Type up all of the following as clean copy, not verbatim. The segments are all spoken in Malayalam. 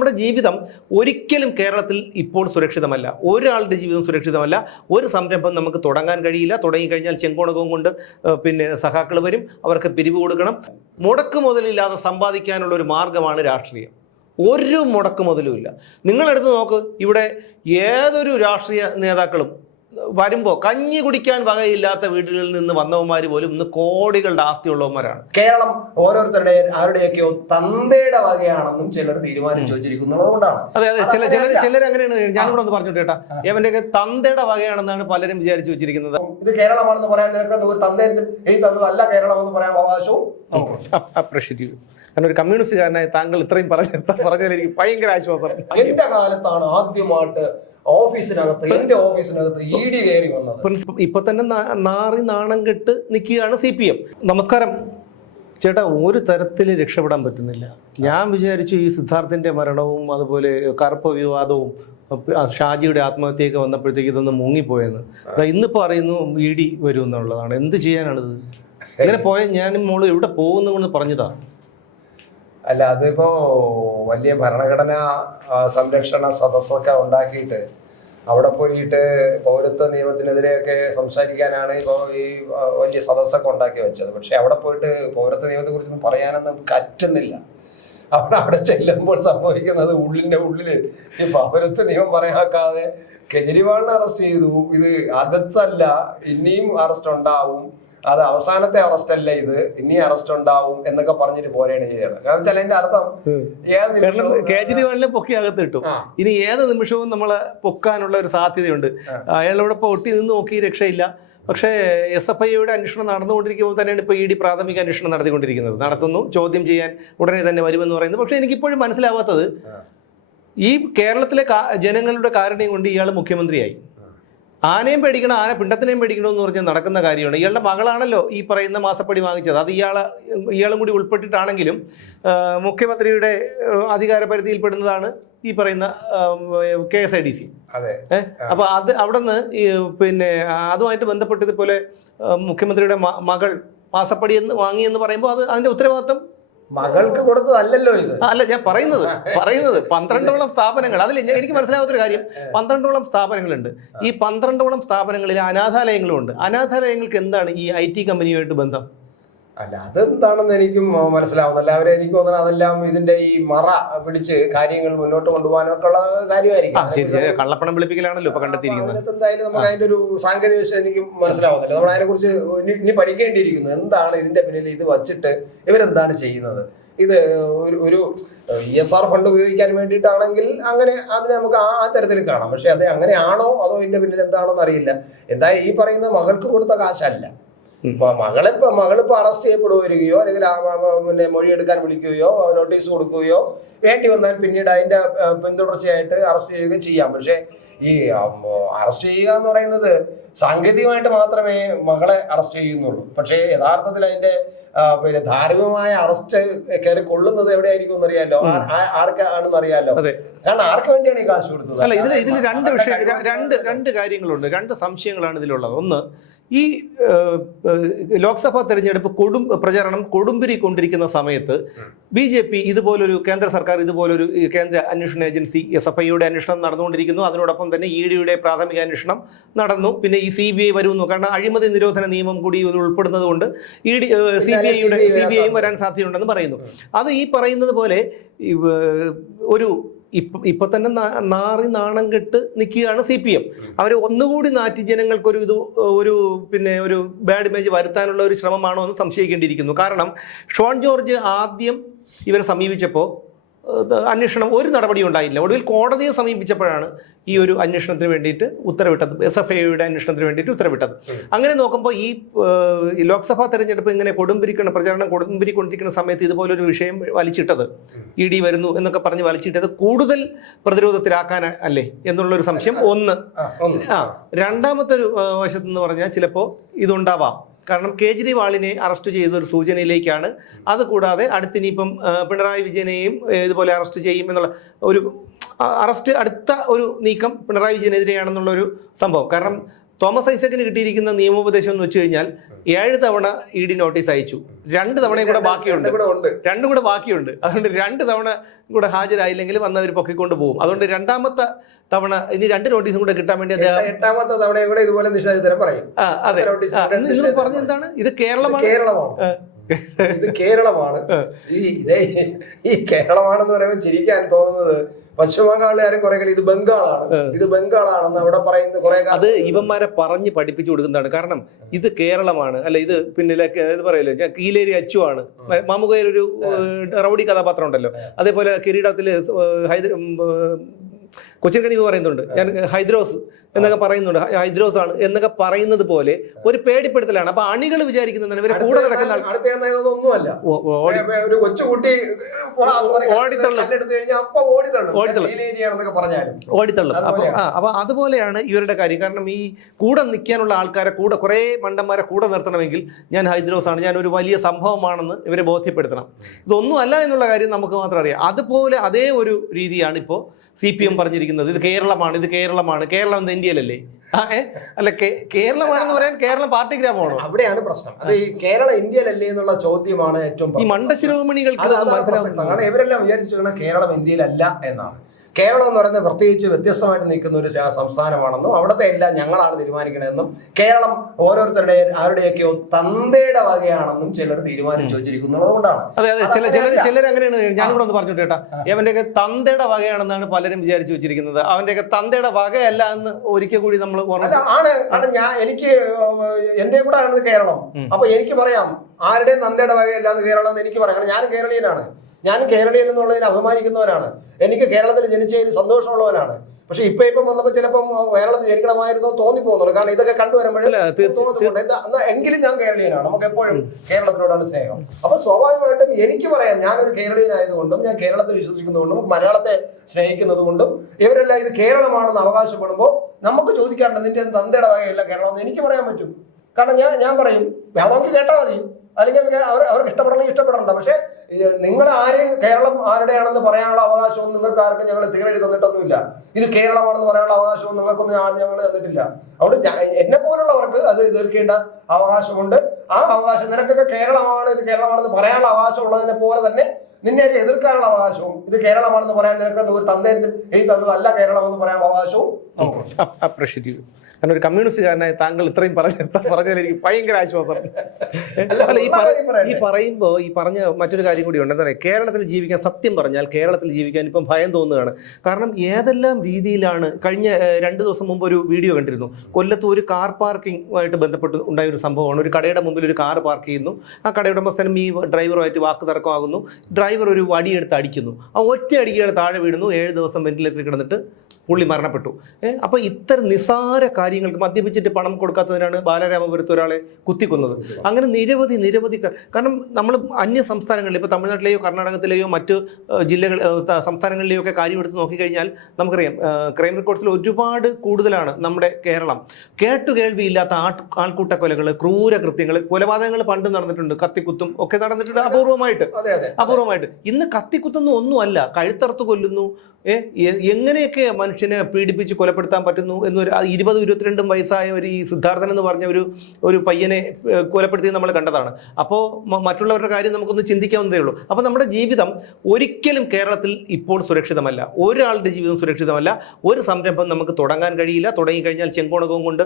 നമ്മുടെ ജീവിതം ഒരിക്കലും കേരളത്തിൽ ഇപ്പോൾ സുരക്ഷിതമല്ല. ഒരാളുടെ ജീവിതം സുരക്ഷിതമല്ല. ഒരു സംരംഭം നമുക്ക് തുടങ്ങാൻ കഴിയില്ല. തുടങ്ങിക്കഴിഞ്ഞാൽ ചെങ്കോണകവും കൊണ്ട് പിന്നെ സഖാക്കൾ വരും, അവർക്ക് പിരിവ് കൊടുക്കണം. മുടക്ക് മുതലില്ലാതെ സമ്പാദിക്കാനുള്ള ഒരു മാർഗമാണ് രാഷ്ട്രീയം. ഒരു മുടക്ക് മുതലും ഇല്ല. നിങ്ങളെടുത്ത് നോക്ക്, ഇവിടെ ഏതൊരു രാഷ്ട്രീയ നേതാക്കളും വരുമ്പോൾ കഞ്ഞി കുടിക്കാൻ വകയില്ലാത്ത വീടുകളിൽ നിന്ന് വന്നവന്മാർ പോലും ഇന്ന് കോടികളുടെ ആസ്തിയുള്ളവന്മാരാണ്. കേരളം ഓരോരുത്തരുടെ ആരുടെയൊക്കെയോ തന്തയുടെ വകയാണെന്നും ചിലർ തീരുമാനിച്ചു വെച്ചിരിക്കുന്നത് കൊണ്ടാണ്. അതെ അതെ, ചിലർ അങ്ങനെയാണ്. ഞാനിവിടെ ഒന്ന് പറഞ്ഞോട്ടെ കേട്ടാ, ഇവന്റെയൊക്കെ തന്തയുടെ വകയാണെന്നാണ് പലരും വിചാരിച്ചു വെച്ചിരിക്കുന്നത്. ഇത് കേരളമാണെന്ന് പറയാൻ നിനക്ക് ഒരു തന്തേന്റെ എഴുതി തന്നതല്ല കേരളം എന്ന് പറയാൻ അവകാശവും അപ്രീഷിയേറ്റ് ചെയ്തു. കാരണം ഒരു കമ്മ്യൂണിസ്റ്റുകാരനായ താങ്കൾ ഇത്രയും പറഞ്ഞതിൽ എനിക്ക് ഭയങ്കര ആശ്വാസം. എന്റെ കാലത്താണ് ആദ്യമായിട്ട് എന്റെ ഓഫീസിനകത്ത് ED കയറി വന്നത്. ഇപ്പൊ തന്നെ നാണം കെട്ട് നിൽക്കുകയാണ് CPM. നമസ്കാരം ചേട്ടാ, ഒരു തരത്തിൽ രക്ഷപ്പെടാൻ പറ്റുന്നില്ല. ഞാൻ വിചാരിച്ചു ഈ സിദ്ധാർത്ഥിന്റെ മരണവും അതുപോലെ കറുപ്പ് വിവാദവും ഷാജിയുടെ ആത്മഹത്യയൊക്കെ വന്നപ്പോഴത്തേക്ക് ഇതൊന്ന് മുങ്ങിപ്പോയെന്ന്. ഇന്നിപ്പോ അറിയുന്നു ED വരും എന്നുള്ളതാണ്. എന്ത് ചെയ്യാനാണിത്? ഇങ്ങനെ പോയ ഞാനും മോള് എവിടെ പോകുന്നു പറഞ്ഞതാ. അല്ല, അതിപ്പോ വലിയ ഭരണഘടനാ സംരക്ഷണ സദസ്സൊക്കെ ഉണ്ടാക്കിയിട്ട് അവിടെ പോയിട്ട് പൗരത്വ നിയമത്തിനെതിരെയൊക്കെ സംസാരിക്കാനാണ് ഇപ്പോൾ ഈ വലിയ സദസ്സൊക്കെ ഉണ്ടാക്കി വെച്ചത്. പക്ഷെ അവിടെ പോയിട്ട് പൗരത്വ നിയമത്തെ കുറിച്ചൊന്നും പറയാനൊന്നും പറ്റുന്നില്ല. അവിടെ ചെല്ലുമ്പോൾ സംഭവിക്കുന്നത് ഉള്ളിന്റെ ഉള്ളില് ഈ പൗരത്വ നിയമം പറയാക്കാതെ കെജ്രിവാളിനെ അറസ്റ്റ് ചെയ്തു. ഇത് അതല്ല, ഇനിയും അറസ്റ്റ് ഉണ്ടാവും, അത് അവസാനത്തെ അറസ്റ്റ് അല്ല, ഇത് ഇനി അറസ്റ്റ് ഉണ്ടാവും എന്നൊക്കെ പറഞ്ഞിട്ട് പോരാണ് ചെയ്യണം. കാരണം വെച്ചാൽ അതിന്റെ അർത്ഥം കേജ്രിവാളിനെ പൊക്കി അകത്ത് കിട്ടും. ഇനി ഏത് നിമിഷവും നമ്മളെ പൊക്കാനുള്ള ഒരു സാധ്യതയുണ്ട്. അയാളോട് ഇപ്പൊ ഒട്ടി നിന്ന് നോക്കി രക്ഷയില്ല. പക്ഷേ SFIയുടെ അന്വേഷണം നടന്നുകൊണ്ടിരിക്കുമ്പോൾ തന്നെയാണ് ഇപ്പോൾ ED പ്രാഥമിക അന്വേഷണം നടത്തിക്കൊണ്ടിരിക്കുന്നത്. നടത്തുന്നു, ചോദ്യം ചെയ്യാൻ ഉടനെ തന്നെ വരുമെന്ന് പറയുന്നത്. പക്ഷെ എനിക്കിപ്പോഴും മനസ്സിലാവാത്തത്, ഈ കേരളത്തിലെ ജനങ്ങളുടെ കാരുണ്യം കൊണ്ട് ഇയാൾ മുഖ്യമന്ത്രിയായി. ആനയും പേടിക്കണം, ആന പിണ്ടത്തിനെയും പേടിക്കണമെന്ന് പറഞ്ഞാൽ നടക്കുന്ന കാര്യമാണ്. ഇയാളുടെ മകളാണല്ലോ ഈ പറയുന്ന മാസപ്പടി വാങ്ങിച്ചത്. അത് ഇയാളും കൂടി ഉൾപ്പെട്ടിട്ടാണെങ്കിലും മുഖ്യമന്ത്രിയുടെ അധികാര പരിധിയിൽപ്പെടുന്നതാണ് ഈ പറയുന്ന KSIDC. അപ്പൊ അവിടെ നിന്ന് പിന്നെ അതുമായിട്ട് ബന്ധപ്പെട്ട് ഇതുപോലെ മുഖ്യമന്ത്രിയുടെ മകൾ മാസപ്പടി വാങ്ങി എന്ന് പറയുമ്പോൾ അതിന്റെ ഉത്തരവാദിത്വം മകൾക്ക് കൊടുത്തതല്ലോ ഇത്. അല്ല, ഞാൻ പറയുന്നത് 12ഓളം സ്ഥാപനങ്ങൾ. അതിൽ എനിക്ക് മനസ്സിലാവാത്തൊരു കാര്യം, 12ഓളം സ്ഥാപനങ്ങളുണ്ട്. ഈ 12ഓളം സ്ഥാപനങ്ങളിൽ അനാഥാലയങ്ങളും ഉണ്ട്. അനാഥാലയങ്ങൾക്ക് എന്താണ് ഈ IT കമ്പനിയുമായിട്ട് ബന്ധം? അല്ല, അതെന്താണെന്ന് എനിക്കും മനസ്സിലാവുന്നില്ല. എനിക്ക് തോന്നുന്നത് അതെല്ലാം ഇതിന്റെ ഈ മറ പിടിച്ച് കാര്യങ്ങൾ മുന്നോട്ട് കൊണ്ടുപോകാനൊക്കെ ഉള്ള കാര്യമായിരിക്കും. കള്ളപ്പണം വെളുപ്പിക്കലാണല്ലോ ഇപ്പൊ കണ്ടെത്തിയിരിക്കുന്നത്. എന്തായാലും നമുക്ക് അതിന്റെ ഒരു സാങ്കേതിക വശം എനിക്ക് മനസ്സിലാവുന്നില്ല. നമ്മൾ അതിനെ കുറിച്ച് ഇനി പഠിക്കേണ്ടിയിരിക്കുന്നു. എന്താണ് ഇതിന്റെ പിന്നിൽ ഇത് വച്ചിട്ട് ഇവരെന്താണ് ചെയ്യുന്നത്? ഇത് ഒരു ESR ഫണ്ട് ഉപയോഗിക്കാൻ വേണ്ടിയിട്ടാണെങ്കിൽ അങ്ങനെ അതിനെ നമുക്ക് ആ തരത്തിൽ കാണാം. പക്ഷെ അത് അങ്ങനെയാണോ അതോ ഇതിന്റെ പിന്നിൽ എന്താണോന്ന് അറിയില്ല. എന്തായാലും ഈ പറയുന്ന മകൾക്ക് കൊടുത്ത കാശല്ല. മകളിപ്പോ അറസ്റ്റ് ചെയ്യപ്പെടുകയോ അല്ലെങ്കിൽ പിന്നെ മൊഴിയെടുക്കാൻ വിളിക്കുകയോ നോട്ടീസ് കൊടുക്കുകയോ വേണ്ടി വന്നാൽ പിന്നീട് അതിന്റെ പിന്തുടർച്ചയായിട്ട് അറസ്റ്റ് ചെയ്യുകയും ചെയ്യാം. പക്ഷെ ഈ അറസ്റ്റ് ചെയ്യുക എന്ന് പറയുന്നത് സാങ്കേതികമായിട്ട് മാത്രമേ മകളെ അറസ്റ്റ് ചെയ്യുന്നുള്ളൂ. പക്ഷേ യഥാർത്ഥത്തിൽ അതിന്റെ പിന്നെ ധാർമ്മികമായ അറസ്റ്റ് കയറി കൊള്ളുന്നത് എവിടെയായിരിക്കും എന്നറിയാലോ, ആർക്കാണെന്ന് അറിയാലോ. കാരണം ആർക്ക് വേണ്ടിയാണ് ഈ കാശ് കൊടുത്തത്? അല്ല, ഇതിൽ രണ്ട് കാര്യങ്ങളുണ്ട്, രണ്ട് സംശയങ്ങളാണ് ഇതിലുള്ളത്. ഒന്ന്, ഈ ലോക്സഭാ തെരഞ്ഞെടുപ്പ് പ്രചാരണം കൊടുമ്പിരി കൊണ്ടിരിക്കുന്ന സമയത്ത് BJP ഇതുപോലൊരു കേന്ദ്ര സർക്കാർ ഇതുപോലൊരു കേന്ദ്ര അന്വേഷണ ഏജൻസി SFIയുടെ അന്വേഷണം നടന്നുകൊണ്ടിരിക്കുന്നു. അതിനോടൊപ്പം തന്നെ EDയുടെ പ്രാഥമിക അന്വേഷണം നടന്നു. പിന്നെ ഈ CBI വരുന്നു. കാരണം അഴിമതി നിരോധന നിയമം കൂടി ഉൾപ്പെടുന്നത് കൊണ്ട് CBIയും വരാൻ സാധ്യതയുണ്ടെന്ന് പറയുന്നു. അത് ഈ പറയുന്നത് പോലെ ഇപ്പൊ തന്നെ നാണം കെട്ട് നിൽക്കുകയാണ് CPM. അവർ ഒന്നുകൂടി നാറ്റി ജനങ്ങൾക്കൊരു ഒരു ബാഡ് ഇമേജ് വരുത്താനുള്ള ഒരു ശ്രമമാണോ എന്ന് സംശയിക്കേണ്ടിയിരിക്കുന്നു. കാരണം ഷോൺ ജോർജ് ആദ്യം ഇവരെ സമീപിച്ചപ്പോൾ അന്വേഷണം ഒരു നടപടി ഉണ്ടായില്ല. ഒടുവിൽ കോടതിയെ സമീപിച്ചപ്പോഴാണ് ഈ ഒരു അന്വേഷണത്തിന് വേണ്ടിയിട്ട് ഉത്തരവിട്ടത്, SFIയുടെ അന്വേഷണത്തിന് വേണ്ടിയിട്ട് ഉത്തരവിട്ടത്. അങ്ങനെ നോക്കുമ്പോൾ ഈ ലോക്സഭാ തെരഞ്ഞെടുപ്പ് ഇങ്ങനെ പ്രചാരണം കൊടുമ്പിരിക്കൊണ്ടിരിക്കുന്ന സമയത്ത് ഇതുപോലൊരു വിഷയം വലിച്ചിട്ടത്, ED വരുന്നു എന്നൊക്കെ പറഞ്ഞ് വലിച്ചിട്ടത് കൂടുതൽ പ്രതിരോധത്തിലാക്കാൻ അല്ലേ എന്നുള്ളൊരു സംശയം ഒന്ന്. രണ്ടാമത്തെ ഒരു വശത്തെന്ന് പറഞ്ഞാൽ ചിലപ്പോൾ ഇതുണ്ടാവാം. കാരണം കേജ്രിവാളിനെ അറസ്റ്റ് ചെയ്ത ഒരു സൂചനയിലേക്കാണ്. അതുകൂടാതെ അടുത്തിനിയിപ്പം പിണറായി വിജയനെയും ഇതുപോലെ അറസ്റ്റ് ചെയ്യും എന്നുള്ള ഒരു അടുത്ത ഒരു നീക്കം പിണറായി വിജയനെതിരെയാണെന്നുള്ളൊരു സംഭവം. കാരണം തോമസ് ഐസക്കിന് കിട്ടിയിരിക്കുന്ന നിയമോപദേശം എന്ന് വെച്ച് കഴിഞ്ഞാൽ 7 തവണ ED നോട്ടീസ് അയച്ചു, 2 തവണയും കൂടെ ബാക്കിയുണ്ട്, 2 കൂടെ ബാക്കിയുണ്ട്. അതുകൊണ്ട് 2 തവണ കൂടെ ഹാജരായില്ലെങ്കിൽ വന്നവർ പൊക്കിക്കൊണ്ട് പോകും. അതുകൊണ്ട് 2ാമത്തെ തവണ ഇനി 2 നോട്ടീസും കൂടെ കിട്ടാൻ വേണ്ടി അദ്ദേഹം 8ാമത്തെ തവണയും കൂടെ ഇതുപോലെ നിഷേധത്തിന് പറയും. അതെ, നിങ്ങൾ പറഞ്ഞെന്താണ് ഇത് കേരളമാണ്, ഇത് കേരളമാണ്. ഈ കേരളമാണെന്ന് പറയുമ്പോൾ ചിരിക്കാൻ തോന്നുന്നത് പശ്ചിമ ബംഗാളിലാരും കുറെ ഇത് ബംഗാളാണ്, ഇത് ബംഗാളാണെന്ന് അവിടെ പറയുന്ന കുറെ അത് ഇവന്മാരെ പറഞ്ഞ് പഠിപ്പിച്ചു കൊടുക്കുന്നതാണ്. കാരണം ഇത് കേരളമാണ്, അല്ല ഇത് പിന്നെ ഇത് പറയല്ലോ കീലേരി അച്ചു ആണ്. മാമുകയിൽ ഒരു റൗഡി കഥാപാത്രം ഉണ്ടല്ലോ, അതേപോലെ കിരീടത്തില് കൊച്ചിൻ കനിവ് പറയുന്നുണ്ട്, ഞാൻ ഹൈദ്രോസ് എന്നൊക്കെ പറയുന്നുണ്ട്, ഹൈദ്രോസ് ആണ് എന്നൊക്കെ പറയുന്നത് പോലെ ഒരു പേടിപ്പെടുത്തലാണ്. അപ്പൊ അണികൾ വിചാരിക്കുന്നതാണ് ഇവരെ കൂടെ നടക്കുന്ന ഓടിത്തള്ളും. അപ്പൊ അതുപോലെയാണ് ഇവരുടെ കാര്യം. കാരണം ഈ കൂടെ നിൽക്കാനുള്ള ആൾക്കാരെ കൂടെ കുറെ മണ്ടന്മാരെ കൂടെ നിർത്തണമെങ്കിൽ ഞാൻ ഹൈദ്രോസ് ആണ്, ഞാൻ ഒരു വലിയ സംഭവമാണെന്ന് ഇവരെ ബോധ്യപ്പെടുത്തണം. ഇതൊന്നും അല്ല എന്നുള്ള കാര്യം നമുക്ക് മാത്രം അറിയാം. അതുപോലെ അതേ ഒരു രീതിയാണ് ഇപ്പോൾ CPM പറഞ്ഞിരിക്കുന്നത്. ഇത് കേരളമാണ്, ഇത് കേരളമാണ്. കേരളം എന്ന് ഇന്ത്യയിലല്ലേ? അല്ല, കേരളമാണെന്ന് പറയാൻ കേരളം പാർട്ടി ഗ്രാമമാണോ? അവിടെയാണ് പ്രശ്നം. അത് ഈ കേരളം ഇന്ത്യയിലല്ലേ എന്നുള്ള ചോദ്യമാണ് ഏറ്റവും ഈ മണ്ടശിരോമണികൾക്ക്. കാരണം ഇവരെല്ലാം വിചാരിച്ചു കേരളം ഇന്ത്യയിലല്ല എന്നാണ്. കേരളം എന്ന് പറയുന്നത് പ്രത്യേകിച്ച് വ്യത്യസ്തമായിട്ട് നിൽക്കുന്ന ഒരു സംസ്ഥാനമാണെന്നും അവിടുത്തെ എല്ലാം ഞങ്ങളാണ് തീരുമാനിക്കണമെന്നും കേരളം ഓരോരുത്തരുടെ ആരുടെയൊക്കെയോ തന്തയുടെ വകയാണെന്നും ചിലർ തീരുമാനിച്ചു വെച്ചിരിക്കുന്നത് കൊണ്ടാണ്. അതെ അതെ, ചിലർ അങ്ങനെയാണ്. ഞാനിവിടെ ഒന്ന് പറഞ്ഞിട്ട് കേട്ടാ, അവന്റെയൊക്കെ തന്തയുടെ വകയാണെന്നാണ് പലരും വിചാരിച്ചു വെച്ചിരിക്കുന്നത്. അവന്റെയൊക്കെ തന്തയുടെ വകയല്ല എന്ന് ഒരിക്കൽ കൂടി നമ്മൾ ആണ്. എനിക്ക് എന്റെ കൂടെ ആണ് കേരളം. അപ്പൊ എനിക്ക് പറയാം ആരുടെയും തന്തയുടെ വകയല്ലാന്ന് കേരളം എന്ന് എനിക്ക് പറയാം. ഞാൻ കേരളീയനാണ്, ഞാൻ കേരളീയൻ എന്നുള്ളതിന് അഭിമാനിക്കുന്നവരാണ്, എനിക്ക് കേരളത്തിൽ ജനിച്ചതിന് സന്തോഷമുള്ളവരാണ്. പക്ഷെ ഇപ്പം വന്നപ്പോ ചിലപ്പം കേരളത്തിൽ ജനിക്കണമായിരുന്നു തോന്നിപ്പോകുന്നുള്ളൂ. കാരണം ഇതൊക്കെ കണ്ടുവരുമ്പോഴും എങ്കിലും ഞാൻ കേരളീയനാണ്, നമുക്ക് എപ്പോഴും കേരളത്തിനോടാണ് സ്നേഹം. അപ്പൊ സ്വാഭാവികമായിട്ടും എനിക്ക് പറയാം, ഞാനൊരു കേരളീയനായതുകൊണ്ടും ഞാൻ കേരളത്തെ വിശ്വസിക്കുന്നതുകൊണ്ടും മലയാളത്തെ സ്നേഹിക്കുന്നത് കൊണ്ടും ഇവരെല്ലാം ഇത് കേരളമാണെന്ന് അവകാശപ്പെടുമ്പോൾ നമുക്ക് ചോദിക്കാറുണ്ട് നിന്റെ തന്തയുടെ വകയല്ല കേരളം എന്ന് എനിക്ക് പറയാൻ പറ്റും. കാരണം ഞാൻ പറയും, വേണമെങ്കിൽ കേട്ടാൽ മതി, അല്ലെങ്കിൽ അവർക്ക് ഇഷ്ടപ്പെടണമെങ്കിൽ ഇഷ്ടപ്പെടണ്ട. പക്ഷെ നിങ്ങൾ ആര് കേരളം ആരുടെയാണെന്ന് പറയാനുള്ള അവകാശവും നിങ്ങൾക്ക് ആർക്കും ഞങ്ങൾ തീരെഴുതി തന്നിട്ടൊന്നുമില്ല. ഇത് കേരളമാണെന്ന് പറയാനുള്ള അവകാശവും നിങ്ങൾക്കൊന്നും ഞങ്ങൾ തന്നിട്ടില്ല. അതുകൊണ്ട് എന്നെ പോലുള്ളവർക്ക് അത് എതിർക്കേണ്ട അവകാശമുണ്ട്. ആ അവകാശം നിനക്കൊക്കെ കേരളമാണ്, ഇത് കേരളമാണെന്ന് പറയാനുള്ള അവകാശം ഉള്ളതിനെ പോലെ തന്നെ നിന്നെയൊക്കെ എതിർക്കാനുള്ള അവകാശവും ഇത് കേരളമാണെന്ന് പറയാൻ നിനക്ക് ഒരു തന്തേന്റെ എഴുതി തന്നതല്ല കേരളം എന്ന് പറയാനുള്ള അവകാശവും നമുക്ക്. കാരണം ഒരു കമ്മ്യൂണിസ്റ്റുകാരനായ താങ്കൾ ഇത്രയും പറഞ്ഞതിൽ എനിക്ക് ഭയങ്കര ആശ്വാസം. അല്ല, ഈ പറയുമ്പോൾ ഈ പറഞ്ഞ മറ്റൊരു കാര്യം കൂടി ഉണ്ട്. എന്താ പറയുക, കേരളത്തിൽ ജീവിക്കാൻ, സത്യം പറഞ്ഞാൽ കേരളത്തിൽ ജീവിക്കാൻ ഇപ്പം ഭയം തോന്നുകയാണ്. കാരണം ഏതെല്ലാം രീതിയിലാണ്. കഴിഞ്ഞ 2 ദിവസം മുമ്പ് ഒരു വീഡിയോ കണ്ടിരുന്നു. കൊല്ലത്ത് ഒരു കാർ പാർക്കിംഗുമായിട്ട് ബന്ധപ്പെട്ട് ഉണ്ടായ ഒരു സംഭവമാണ്. ഒരു കടയുടെ മുമ്പിൽ ഒരു കാർ പാർക്ക് ചെയ്യുന്നു. ആ കടയുടെ ഉടമസ്ഥനും ഈ ഡ്രൈവറുമായിട്ട് വാക്ക് തർക്കമാകുന്നു. ഡ്രൈവർ ഒരു വടിയെടുത്ത് അടിക്കുന്നു. ആ ഒറ്റ അടിക്കുകയാണ് താഴെ വീഴുന്നു. 7 ദിവസം വെന്റിലേറ്ററിൽ കിടന്നിട്ട് പുള്ളി മരണപ്പെട്ടു. അപ്പോൾ ഇത്തരം നിസ്സാര കാര്യങ്ങൾക്ക് മദ്യപിച്ചിട്ട് പണം കൊടുക്കാത്തതിനാണ് ബാലരാമപുരത്ത് ഒരാളെ കുത്തിക്കൊന്നത്. അങ്ങനെ നിരവധി കാരണം നമ്മൾ അന്യ സംസ്ഥാനങ്ങളിൽ, ഇപ്പോൾ തമിഴ്നാട്ടിലെയോ കർണാടകത്തിലെയോ മറ്റ് സംസ്ഥാനങ്ങളിലെയോ ഒക്കെ കാര്യം എടുത്ത് നോക്കിക്കഴിഞ്ഞാൽ നമുക്കറിയാം ക്രൈം റെക്കോർഡ്സിൽ ഒരുപാട് കൂടുതലാണ് നമ്മുടെ കേരളം. കേട്ടുകേൾവിയില്ലാത്ത ആൾക്കൂട്ട കൊലകൾ, ക്രൂര കൃത്യങ്ങൾ, കൊലപാതകങ്ങൾ പണ്ട് നടന്നിട്ടുണ്ട്. കത്തിക്കുത്തും ഒക്കെ നടന്നിട്ടുണ്ട് അപൂർവമായിട്ട്. ഇന്ന് കത്തിക്കുത്തൊന്നും ഒന്നുമല്ല, കഴുത്തറുത്ത് കൊല്ലുന്നു. എങ്ങനെയൊക്കെ മനുഷ്യനെ പീഡിപ്പിച്ച് കൊലപ്പെടുത്താൻ പറ്റുന്നു എന്നൊരു 20-22 വയസ്സായ ഒരു ഈ സിദ്ധാർത്ഥൻ എന്ന് പറഞ്ഞ ഒരു പയ്യനെ കൊലപ്പെടുത്തി നമ്മൾ കണ്ടതാണ്. അപ്പോൾ മറ്റുള്ളവരുടെ കാര്യം നമുക്കൊന്ന് ചിന്തിക്കാവുന്നതേ ഉള്ളൂ. അപ്പോൾ നമ്മുടെ ജീവിതം ഒരിക്കലും കേരളത്തിൽ ഇപ്പോൾ സുരക്ഷിതമല്ല. ഒരാളുടെ ജീവിതം സുരക്ഷിതമല്ല. ഒരു സംരംഭം നമുക്ക് തുടങ്ങാൻ കഴിയില്ല. തുടങ്ങിക്കഴിഞ്ഞാൽ ചെങ്കോണകവും കൊണ്ട്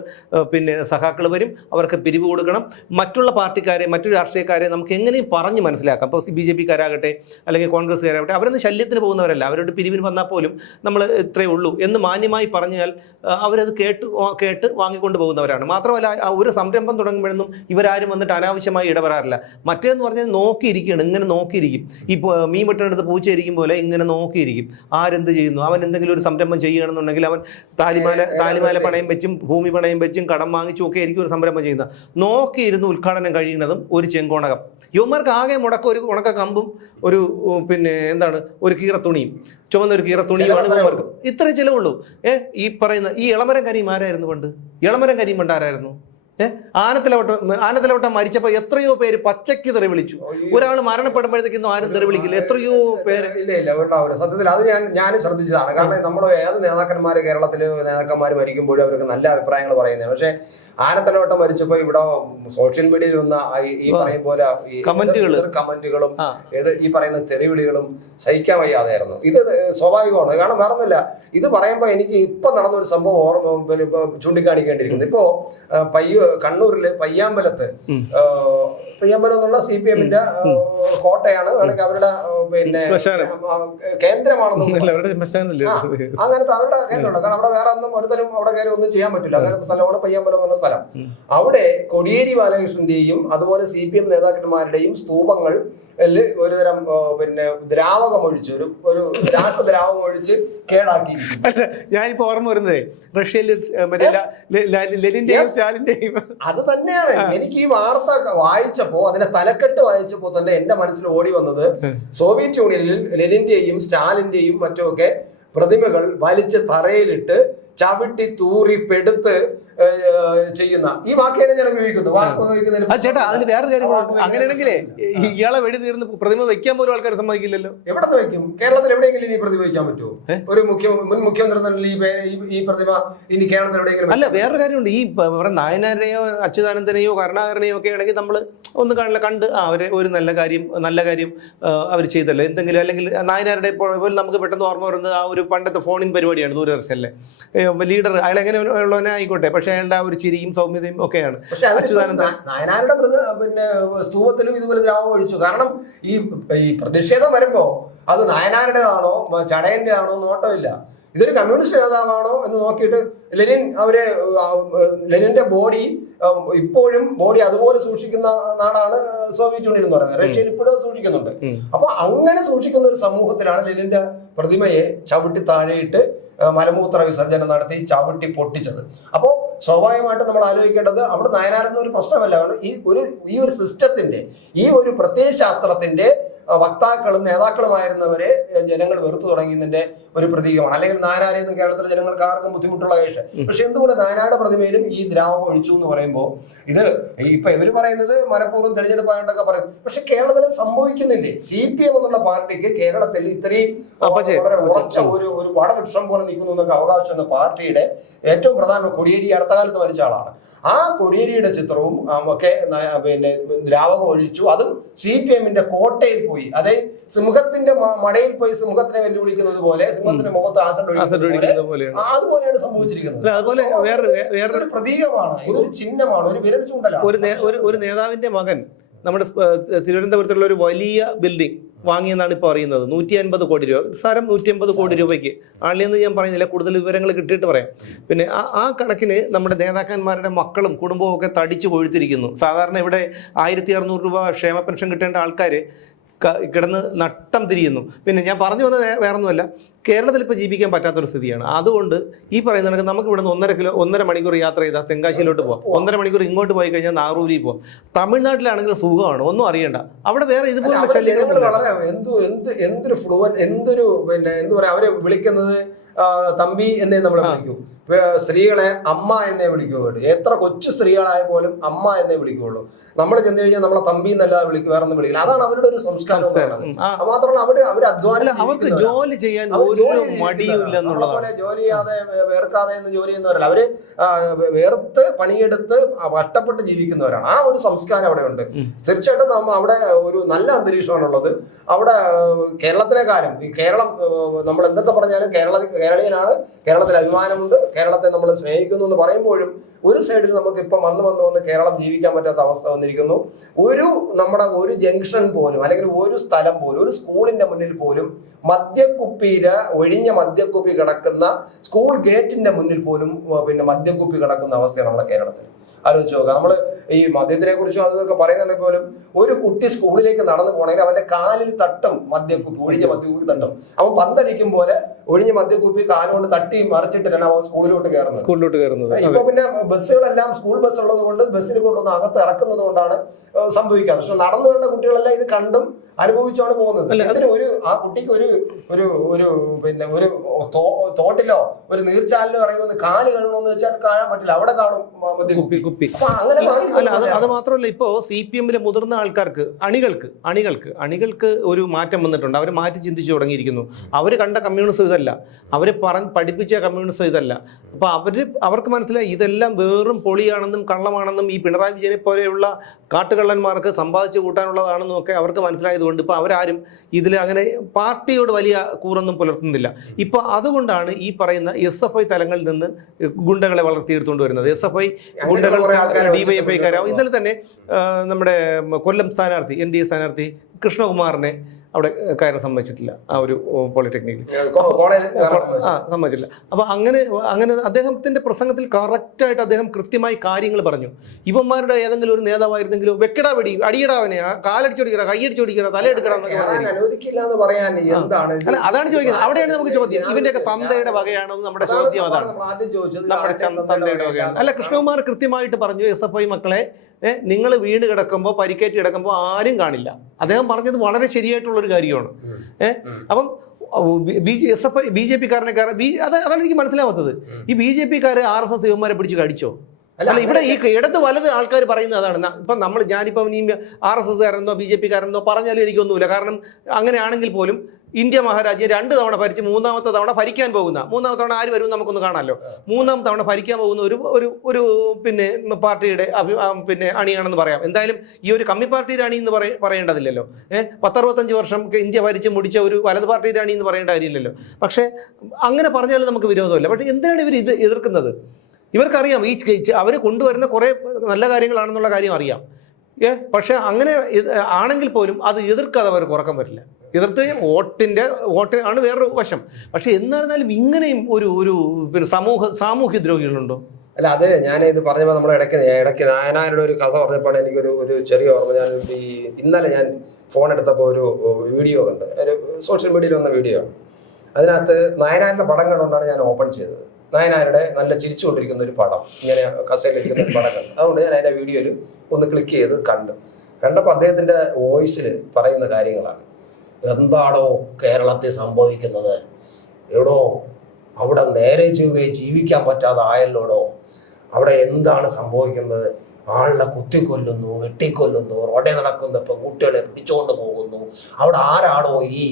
പിന്നെ സഖാക്കൾ വരും, അവർക്ക് പിരിവ് കൊടുക്കണം. മറ്റുള്ള പാർട്ടിക്കാരെ, മറ്റു രാഷ്ട്രീയക്കാരെ നമുക്ക് എങ്ങനെയും പറഞ്ഞ് മനസ്സിലാക്കാം. ഇപ്പോൾ BJP-കാരാകട്ടെ അല്ലെങ്കിൽ കോൺഗ്രസ്സുകാരാകട്ടെ, അവരൊന്നും ശല്യത്തിന് പോകുന്നവരല്ല. അവരോട് പിരിവിന് വന്നാൽ പോലും നമ്മൾ ഇത്രയേ ഉള്ളൂ എന്ന് മാന്യമായി പറഞ്ഞാൽ അവരത് കേട്ട് വാങ്ങിക്കൊണ്ട് പോകുന്നവരാണ്. മാത്രമല്ല, ഒരു സംരംഭം തുടങ്ങുമ്പോഴൊന്നും ഇവരാരും വന്നിട്ട് അനാവശ്യമായി ഇടപെടാറില്ല. മറ്റേന്ന് പറഞ്ഞാൽ നോക്കിയിരിക്കുകയാണ്, ഇങ്ങനെ നോക്കിയിരിക്കും. ഈ മീൻ വെട്ടിനടുത്ത് പൂച്ചയിരിക്കും പോലെ ഇങ്ങനെ നോക്കിയിരിക്കും. ആരെന്ത് ചെയ്യുന്നു, അവൻ എന്തെങ്കിലും ഒരു സംരംഭം ചെയ്യുകയാണെന്നുണ്ടെങ്കിൽ അവൻ താലിമാല പണയം വെച്ചും ഭൂമി പണയം വെച്ചും കടം വാങ്ങിച്ചും ഒക്കെ ആയിരിക്കും ഒരു സംരംഭം ചെയ്യുന്നത്. നോക്കിയിരുന്ന് ഉദ്ഘാടനം കഴിയുന്നതും ഒരു ചെങ്കോണകം. യുവമാർക്ക് ആകെ മുടക്കം ഒരു ഉണക്ക കമ്പും ഒരു ഒരു കീറത്തുണിയും, ചുവന്ന ഒരു കീറത്തുണിയുമാണ് യുവമാർക്ക്. ഇത്രയും ചിലവുള്ളൂ. ഈ പറയുന്ന ഈ ഇളമരം കരീം ആരായിരുന്നു പണ്ട്? ഇളമരം കരീം പണ്ട് ആരായിരുന്നു? ആനത്തലവട്ടം മരിച്ചപ്പോ എത്രയോ പേര് പച്ചയ്ക്ക് തെറി വിളിച്ചു. ഒരാൾ മരണപ്പെടുമ്പോഴത്തേക്കൊന്നും ആരും തെറി വിളിക്കില്ല. എത്രയോ പേര് ഇല്ല ഉണ്ടാവില്ല. സത്യത്തിൽ അത് ഞാൻ ശ്രദ്ധിച്ചതാണ്. കാരണം നമ്മൾ ഏത് നേതാക്കന്മാര് കേരളത്തില് നേതാക്കന്മാര് മരിക്കുമ്പോഴും അവർക്ക് നല്ല അഭിപ്രായങ്ങൾ പറയുന്നതാണ്. പക്ഷെ ആനത്തലവട്ടം മരിച്ചപ്പോ ഇവിടെ സോഷ്യൽ മീഡിയയിൽ വന്ന ഈ പറയും പോലെ കമന്റുകളും ഈ പറയുന്ന തെറിവിളികളും സഹിക്കാൻ വയ്യാതെയായിരുന്നു. ഇത് സ്വാഭാവികമാണ്. കാരണം വേറൊന്നുമില്ല, ഇത് പറയുമ്പോ എനിക്ക് ഇപ്പൊ നടന്ന ഒരു സംഭവം ചൂണ്ടിക്കാണിക്കേണ്ടിയിരിക്കുന്നു. ഇപ്പോ കണ്ണൂരില് പയ്യാമ്പലം എന്നുള്ള CPM-ന്റെ കോട്ടയാണ്, വേണമെങ്കിൽ അവരുടെ പിന്നെ കേന്ദ്രമാണെന്ന് അങ്ങനത്തെ അവരുടെ കേന്ദ്രമുണ്ട്. കാരണം അവിടെ വേറെ ഒന്നും ഒരുത്തരും അവിടെ കയറി ഒന്നും ചെയ്യാൻ പറ്റില്ല. അങ്ങനത്തെ സ്ഥലമാണ് പയ്യാമ്പലം എന്നുള്ള സ്ഥലം. അവിടെ കോടിയേരി ബാലകൃഷ്ണന്റെയും അതുപോലെ CPM നേതാക്കന്മാരുടെയും സ്തൂപങ്ങൾ ഒരുതരം പിന്നെ ദ്രാവകമൊഴിച്ച് ഒരു രാസദ്രാവകമൊഴിച്ച് കേടാക്കി. ഞാനിപ്പോ ഓർമ്മ വരുന്നതേ റഷ്യയില് അത് തന്നെയാണ്. എനിക്ക് ഈ വാർത്ത വായിച്ചപ്പോ, അതിന്റെ തലക്കെട്ട് വായിച്ചപ്പോ തന്നെ എന്റെ മനസ്സിൽ ഓടി വന്നത് സോവിയറ്റ് യൂണിയനിൽ ലെനിന്റെയും സ്റ്റാലിന്റെയും മറ്റുമൊക്കെ പ്രതിമകൾ വലിച്ച് തറയിലിട്ട് ചവിട്ടി തൂറി പെടുത്ത് ചെയ്യുന്ന ഈ വാക്കിനെ ഞാൻ ഉപയോഗിക്കുന്നു. ചേട്ടാ, അതിന് വേറെ കാര്യം, അങ്ങനെയാണെങ്കിലേ ഇയാളെ വെടി തീർന്ന് പ്രതിമ വെക്കാൻ പോലും ആൾക്കാർ സമ്മതിക്കില്ലല്ലോ. എവിടെ വെക്കും? കേരളത്തിൽ എവിടെയെങ്കിലും ഇനി പ്രതിമ വെക്കാൻ പറ്റുമോ? ഒരു മുൻ മുഖ്യമന്ത്രി ഈ പ്രതിമ ഇനി കേരളത്തിൽ എവിടെയെങ്കിലും? അല്ല, വേറൊരു കാര്യമുണ്ട്. ഈ നായനാരെയോ അച്യുതാനന്ദനെയോ കരുണാകരനെയോ ഒക്കെ ആണെങ്കിൽ നമ്മൾ ഒന്ന് കണ്ട് അവരെ ഒരു നല്ല കാര്യം അവർ ചെയ്തല്ലോ എന്തെങ്കിലും. അല്ലെങ്കിൽ നായനാരുടെ ഇപ്പോൾ നമുക്ക് പെട്ടെന്ന് ഓർമ്മ വരുന്നത് ആ ഒരു പണ്ടത്തെ ഫോണിൻ പരിപാടിയാണ് ദൂരദർശനിലെ. ലീഡർ അയാൾ എങ്ങനെ ഉള്ളവനെ ആയിക്കോട്ടെ, പക്ഷെ അയാളുടെ ആ ഒരു ചിരിയും സൗമ്യതയും ഒക്കെയാണ്. നായനാരുടെ പിന്നെ സ്തൂപത്തിലും ഇതുപോലെ ദ്രാവകം ഒഴിച്ചു. കാരണം ഈ പ്രതിഷേധം വരുമ്പോ അത് നായനാരുടേതാണോ ചടയന്റെ ആണോ നോട്ടമില്ല. ഇതൊരു കമ്മ്യൂണിസ്റ്റ് നേതാവാണോ എന്ന് നോക്കിയിട്ട് ലെനിന്റെ ബോഡി ഇപ്പോഴും അതുപോലെ സൂക്ഷിക്കുന്ന നാടാണ് സോവിയറ്റ് യൂണിയൻ എന്ന് പറയുന്നത്. റഷ്യയിൽ ഇപ്പോഴും സൂക്ഷിക്കുന്നുണ്ട്. അപ്പൊ അങ്ങനെ സൂക്ഷിക്കുന്ന ഒരു സമൂഹത്തിലാണ് ലെനിന്റെ പ്രതിമയെ ചവിട്ടി താഴെയിട്ട് മലമൂത്ര വിസർജനം നടത്തി ചവിട്ടി പൊട്ടിച്ചത്. അപ്പോ സ്വാഭാവികമായിട്ട് നമ്മൾ ആലോചിക്കേണ്ടത് അവിടെ നായനാരെന്ന ഒരു പ്രശ്നമല്ല. ഈ ഒരു സിസ്റ്റത്തിന്റെ, ഈ ഒരു പ്രത്യയശാസ്ത്രത്തിന്റെ വക്താക്കളും നേതാക്കളുമായിരുന്നവരെ ജനങ്ങൾ വെറുത്തു തുടങ്ങിയതിന്റെ ഒരു പ്രതീകമാണ്. അല്ലെങ്കിൽ നായനാരെയൊന്നും കേരളത്തിലെ ജനങ്ങൾക്ക് ആർക്കും ബുദ്ധിമുട്ടുള്ള കേസ്. പക്ഷെ എന്തുകൊണ്ട് നായനാരുടെ പ്രതിമയിലും ഈ ദ്രാവകം ഒഴിച്ചു എന്ന് പറയുമ്പോൾ ഇത് ഇപ്പൊ ഇവര് പറയുന്നത് മനഃപൂർവ്വം തെരഞ്ഞെടുപ്പായിട്ടൊക്കെ പറയും. പക്ഷെ കേരളത്തിൽ സംഭവിക്കുന്നില്ലേ? CPM എന്നുള്ള പാർട്ടിക്ക് കേരളത്തിൽ ഇത്രയും ഉറച്ച ഒരു വടവൃക്ഷം പോലെ നിൽക്കുന്നു എന്നൊക്കെ അവകാശം എന്ന പാർട്ടിയുടെ ഏറ്റവും പ്രധാന കോടിയേരി അടുത്ത കാലത്ത് മരിച്ച ആളാണ്. ആ കോടിയേരിയുടെ ചിത്രവും ഒക്കെ പിന്നെ ദ്രാവകം ഒഴിച്ചു. അതും CPM-ന്റെ കോട്ടയിൽ പോയി, അതെ സിംഹത്തിന്റെ മടയിൽ പോയി സിംഹത്തിനെ വെല്ലുവിളിക്കുന്നത് പോലെ, സിംഹത്തിന്റെ മുഖത്ത് ആസിഡ് ഒഴിക്കുന്നത് പോലെ അതുപോലെയാണ് സംഭവിച്ചിരിക്കുന്നത്. അതുപോലെ വേറൊരു പ്രതീകമാണ്, ഇതൊരു ചിഹ്നമാണ്, ഒരു വിരൽ ചൂണ്ടലാണ്. ഒരു നേതാവിന്റെ മകൻ നമ്മുടെ തിരുവനന്തപുരത്തുള്ള ഒരു വലിയ ബിൽഡിംഗ് വാങ്ങിയെന്നാണ് ഇപ്പോൾ അറിയുന്നത്. 150 കോടി രൂപ. സാരം 150 കോടി രൂപയ്ക്ക്. ആളിയെന്ന് ഞാൻ പറയുന്നില്ല, കൂടുതൽ വിവരങ്ങൾ കിട്ടിയിട്ട് പറയാം. പിന്നെ ആ കണക്കിന് നമ്മുടെ നേതാക്കന്മാരുടെ മക്കളും കുടുംബവും ഒക്കെ തടിച്ചു കൊഴുത്തിരിക്കുന്നു. സാധാരണ ഇവിടെ 1600 രൂപ ക്ഷേമ പെൻഷൻ കിട്ടേണ്ട ആൾക്കാർ കിടന്ന് നട്ടം തിരിയുന്നു. പിന്നെ ഞാൻ പറഞ്ഞു വന്നത് വേറൊന്നുമല്ല, കേരളത്തിൽ ഇപ്പോൾ ജീവിക്കാൻ പറ്റാത്തൊരു സ്ഥിതിയാണ്. അതുകൊണ്ട് ഈ പറയുന്ന കണക്ക് നമുക്ക് ഇവിടെ നിന്ന് 1.5 മണിക്കൂർ യാത്ര ചെയ്താൽ തെങ്കാശിയിലോട്ട് പോകാം. 1.5 മണിക്കൂർ ഇങ്ങോട്ട് പോയി കഴിഞ്ഞാൽ നാഗൂരിൽ പോകാം. തമിഴ്നാട്ടിലാണെങ്കിൽ സുഖമാണ്, ഒന്നും അറിയണ്ട. അവിടെ വേറെ ഇതുപോലെ എന്തൊരു ഫ്ലുവൻ, എന്തൊരു പിന്നെ എന്താ പറയാ, അവരെ വിളിക്കുന്നത് തമ്പി എന്നേ നമ്മളെ വിളിക്കൂ. സ്ത്രീകളെ അമ്മ എന്നേ വിളിക്കുകയുള്ളൂ. എത്ര കൊച്ചു സ്ത്രീകളായ പോലും അമ്മ എന്നേ വിളിക്കുകയുള്ളൂ. നമ്മൾ ചെന്ന് കഴിഞ്ഞാൽ നമ്മളെ തമ്പി എന്നല്ലാതെ വേറെ ഒന്നും വിളിക്കില്ല. അതാണ് അവരുടെ ഒരു സംസ്കാരം. മാത്രമല്ല അവർ അവർക്ക് ജോലി ചെയ്യാൻ പോലെ ജോലി ചെയ്യാതെ വേർക്കാതെ എന്ന് ജോലി ചെയ്യുന്നവരല്ല. അവര് വേർത്ത് പണിയെടുത്ത് കഷ്ടപ്പെട്ട് ജീവിക്കുന്നവരാണ്. ആ ഒരു സംസ്കാരം അവിടെ ഉണ്ട്. തീർച്ചയായിട്ടും അവിടെ ഒരു നല്ല അന്തരീക്ഷമാണുള്ളത്. അവിടെ കേരളത്തിലെ കാര്യം, ഈ കേരളം നമ്മൾ എന്തൊക്കെ പറഞ്ഞാലും കേരളീയനാണ്, കേരളത്തിൽ അഭിമാനമുണ്ട്, കേരളത്തെ നമ്മൾ സ്നേഹിക്കുന്നു എന്ന് പറയുമ്പോഴും ഒരു സൈഡിൽ നമുക്ക് ഇപ്പം വന്ന് കേരളം ജീവിക്കാൻ പറ്റാത്ത അവസ്ഥ വന്നിരിക്കുന്നു. നമ്മുടെ ഒരു ജംഗ്ഷൻ പോലും, അല്ലെങ്കിൽ ഒരു സ്ഥലം പോലും, ഒരു സ്കൂളിന്റെ മുന്നിൽ പോലും ഒഴിഞ്ഞ മദ്യക്കുപ്പി കിടക്കുന്ന, സ്കൂൾ ഗേറ്റിന്റെ മുന്നിൽ പോലും പിന്നെ മദ്യക്കുപ്പി കിടക്കുന്ന അവസ്ഥയാണ് നമ്മുടെ കേരളത്തിൽ. ആലോചിച്ച് നോക്കാം. നമ്മൾ ഈ മദ്യത്തിനെ കുറിച്ചും അതൊക്കെ പറയുന്നുണ്ടെങ്കിൽ പോലും ഒരു കുട്ടി സ്കൂളിലേക്ക് നടന്നു പോകണമെങ്കിൽ അവന്റെ കാലിൽ തട്ടും മദ്യക്കുപ്പി, ഒഴിഞ്ഞ മദ്യക്കുപ്പി തട്ടും. അവൻ പന്തടിക്കും പോലെ ഒഴിഞ്ഞ മദ്യക്കുപ്പി കാലുകൊണ്ട് തട്ടി മറിച്ചിട്ടാണ് അവൻ സ്കൂളിലോട്ട് കയറുന്നത്. ഇപ്പൊ പിന്നെ ബസ്സുകളെല്ലാം സ്കൂൾ ബസ് ഉള്ളത് കൊണ്ട് ബസ്സിൽ കൊണ്ടുവന്ന് അകത്ത് ഇറക്കുന്നത് കൊണ്ടാണ് സംഭവിക്കാതെ. പക്ഷെ നടന്നു വരുന്ന കുട്ടികളെല്ലാം ഇത് കണ്ടും അനുഭവിച്ചാണ് പോകുന്നത്. ഇതിന് ആ കുട്ടിക്ക് ഒരു പിന്നെ തോട്ടിലോ ഒരു നീർച്ചാലിലോ ഇറങ്ങി വന്ന് കാല് കഴുകണമെന്ന് വെച്ചാൽ കാണാൻ പറ്റില്ല, അവിടെ കാണും കുപ്പി. അപ്പൊ അങ്ങനെ അല്ല, അത് മാത്രമല്ല, ഇപ്പോ CPM-ലെ മുതിർന്ന ആൾക്കാർക്ക് അണികൾക്ക് ഒരു മാറ്റം വന്നിട്ടുണ്ട്. അവർ മാറ്റി ചിന്തിച്ചു തുടങ്ങിയിരിക്കുന്നു. അവർ കണ്ട കമ്മ്യൂണിസം ഇതല്ല, അവർ പഠിപ്പിച്ച കമ്മ്യൂണിസം ഇതല്ല. അപ്പൊ അവർക്ക് മനസ്സിലായി ഇതെല്ലാം വെറും പൊളിയാണെന്നും കള്ളമാണെന്നും ഈ പിണറായി വിജയനെ പോലെയുള്ള കാട്ടുകള്ളന്മാർക്ക് സമ്പാദിച്ചു കൂട്ടാനുള്ളതാണെന്നും ഒക്കെ അവർക്ക് മനസ്സിലായതുകൊണ്ട് ഇപ്പൊ അവരാരും ഇതിൽ അങ്ങനെ പാർട്ടിയോട് വലിയ കൂറൊന്നും പുലർത്തുന്നില്ല. ഇപ്പൊ അതുകൊണ്ടാണ് ഈ പറയുന്ന SFI തലങ്ങളിൽ നിന്ന് ഗുണ്ടകളെ വളർത്തിയെടുത്തുകൊണ്ട് വരുന്നത്. SFI ഗുണ്ടകൾ DYFI-കാരാവും. ഇന്നലെ തന്നെ നമ്മുടെ കൊല്ലം സ്ഥാനാർത്ഥി NDA സ്ഥാനാർത്ഥി കൃഷ്ണകുമാറിനെ അവിടെ കയറാൻ സമ്മതിച്ചിട്ടില്ല. ആ ഒരു പോളിടെക്നിക്കിൽ സമ്മതിച്ചില്ല. അപ്പൊ അങ്ങനെ അദ്ദേഹത്തിന്റെ പ്രസംഗത്തിൽ കറക്റ്റായിട്ട് അദ്ദേഹം കൃത്യമായി കാര്യങ്ങൾ പറഞ്ഞു. ഇവന്മാരുടെ ഏതെങ്കിലും ഒരു നേതാവായിരുന്നെങ്കിലും വെക്കടാ വെടി അടിയടാവനെ, കാലടിച്ചോടിക്കറ, കൈയടിച്ചോടിക്കറ, തലയെടുക്കറ, അല്ല അതാണ് ചോദിക്കുന്നത്. അവിടെയാണ് നമുക്ക് ചോദ്യം, ഇവന്റെയൊക്കെ തന്തയുടെ വകയാണെന്ന് നമ്മുടെ ചോദ്യം അതാണ്. നമ്മുടെ തന്തയുടെ വകയാണ്. അല്ല, കൃഷ്ണകുമാർ കൃത്യമായിട്ട് പറഞ്ഞു SFI മക്കളെ നിങ്ങൾ വീണ് കിടക്കുമ്പോൾ, പരിക്കേറ്റ് കിടക്കുമ്പോൾ ആരും കാണില്ല. അദ്ദേഹം പറഞ്ഞത് വളരെ ശരിയായിട്ടുള്ളൊരു കാര്യമാണ്. അപ്പം BJP-കാരനെ അതാണ് എനിക്ക് മനസ്സിലാവാത്തത്. ഈ BJP-കാര് RSS യുവന്മാരെ പിടിച്ച് കടിച്ചോ? അല്ല, ഇവിടെ ഈ ഇടത് വലത് ആൾക്കാർ പറയുന്നത് അതാണ്. ഇപ്പം ഞാനിപ്പം ഈ RSS-കാരെന്നോ BJP-കാരെന്നോ പറഞ്ഞാലും എനിക്കൊന്നുമില്ല. കാരണം അങ്ങനെയാണെങ്കിൽ പോലും ഇന്ത്യ മഹാരാജ്യം 2 തവണ ഭരിച്ച് 3ാമത്തെ തവണ ഭരിക്കാൻ പോകുന്ന, 3ാമത്തെ തവണ ആര് വരും നമുക്കൊന്ന് കാണാമല്ലോ, 3ാമത്തെ തവണ ഭരിക്കാൻ പോകുന്ന ഒരു പിന്നെ പാർട്ടിയുടെ പിന്നെ അണിയാണെന്ന് പറയാം. എന്തായാലും ഈ ഒരു കമ്മി പാർട്ടിയുടെ അണി എന്ന് പറയേണ്ടതില്ലല്ലോ. 10-65 വർഷം ഇന്ത്യ ഭരിച്ച് മുടിച്ച ഒരു വലത് പാർട്ടിയുടെ അണി എന്ന് പറയേണ്ട കാര്യമില്ലല്ലോ. പക്ഷേ അങ്ങനെ പറഞ്ഞാലും നമുക്ക് വിരോധമില്ല. പക്ഷേ എന്തിനാണ് ഇവർ ഇത് എതിർക്കുന്നത്? ഇവർക്കറിയാം ഈ അവർ കൊണ്ടുവരുന്ന കുറേ നല്ല കാര്യങ്ങളാണെന്നുള്ള കാര്യം അറിയാം. പക്ഷെ അങ്ങനെ ആണെങ്കിൽ പോലും അത് എതിർക്കാതെ അവർക്ക് ഉറക്കം പറ്റില്ല. എതിർത്ത് വോട്ട് ആണ് വേറൊരു വശം. പക്ഷെ എന്നായിരുന്നാലും ഇങ്ങനെയും ഒരു പിന്നെ സാമൂഹ്യ ദ്രോഹികളുണ്ടോ? അല്ല, അത് ഞാൻ ഇത് പറഞ്ഞപ്പോൾ നമ്മുടെ ഇടയ്ക്ക് നായനാരുടെ ഒരു കഥ പറഞ്ഞപ്പോൾ എനിക്കൊരു ചെറിയ ഓർമ്മ. ഇന്നലെ ഞാൻ ഫോൺ എടുത്തപ്പോൾ ഒരു വീഡിയോ കണ്ട്, ഒരു സോഷ്യൽ മീഡിയയിൽ വന്ന വീഡിയോ ആണ്. അതിനകത്ത് നായനാരുടെ പടം കണ്ടുകൊണ്ടാണ് ഞാൻ ഓപ്പൺ ചെയ്തത്. നായനാരുടെ നല്ല ചിരിച്ചുകൊണ്ടിരിക്കുന്ന ഒരു പടം, ഇങ്ങനെ കസേരയിലിരിക്കുന്ന ഒരു പടം കണ്ടു. അതുകൊണ്ട് ഞാൻ അതിൻ്റെ വീഡിയോയിൽ ഒന്ന് ക്ലിക്ക് ചെയ്ത് കണ്ടപ്പോൾ അദ്ദേഹത്തിൻ്റെ വോയിസിൽ പറയുന്ന കാര്യങ്ങളാണ്. എന്താടോ കേരളത്തിൽ സംഭവിക്കുന്നത്? എവിടോ അവിടെ നേരെ ജീവിക്കാൻ പറ്റാതെ ആയല്ലോടോ. അവിടെ എന്താണ് സംഭവിക്കുന്നത്? ആളിനെ കുത്തിക്കൊല്ലുന്നു, വെട്ടിക്കൊല്ലുന്നു, റോഡിൽ നടക്കുന്ന പെൺകുട്ടികളെ പിടിച്ചുകൊണ്ട് പോകുന്നു. അവിടെ ആരാണോ ഈ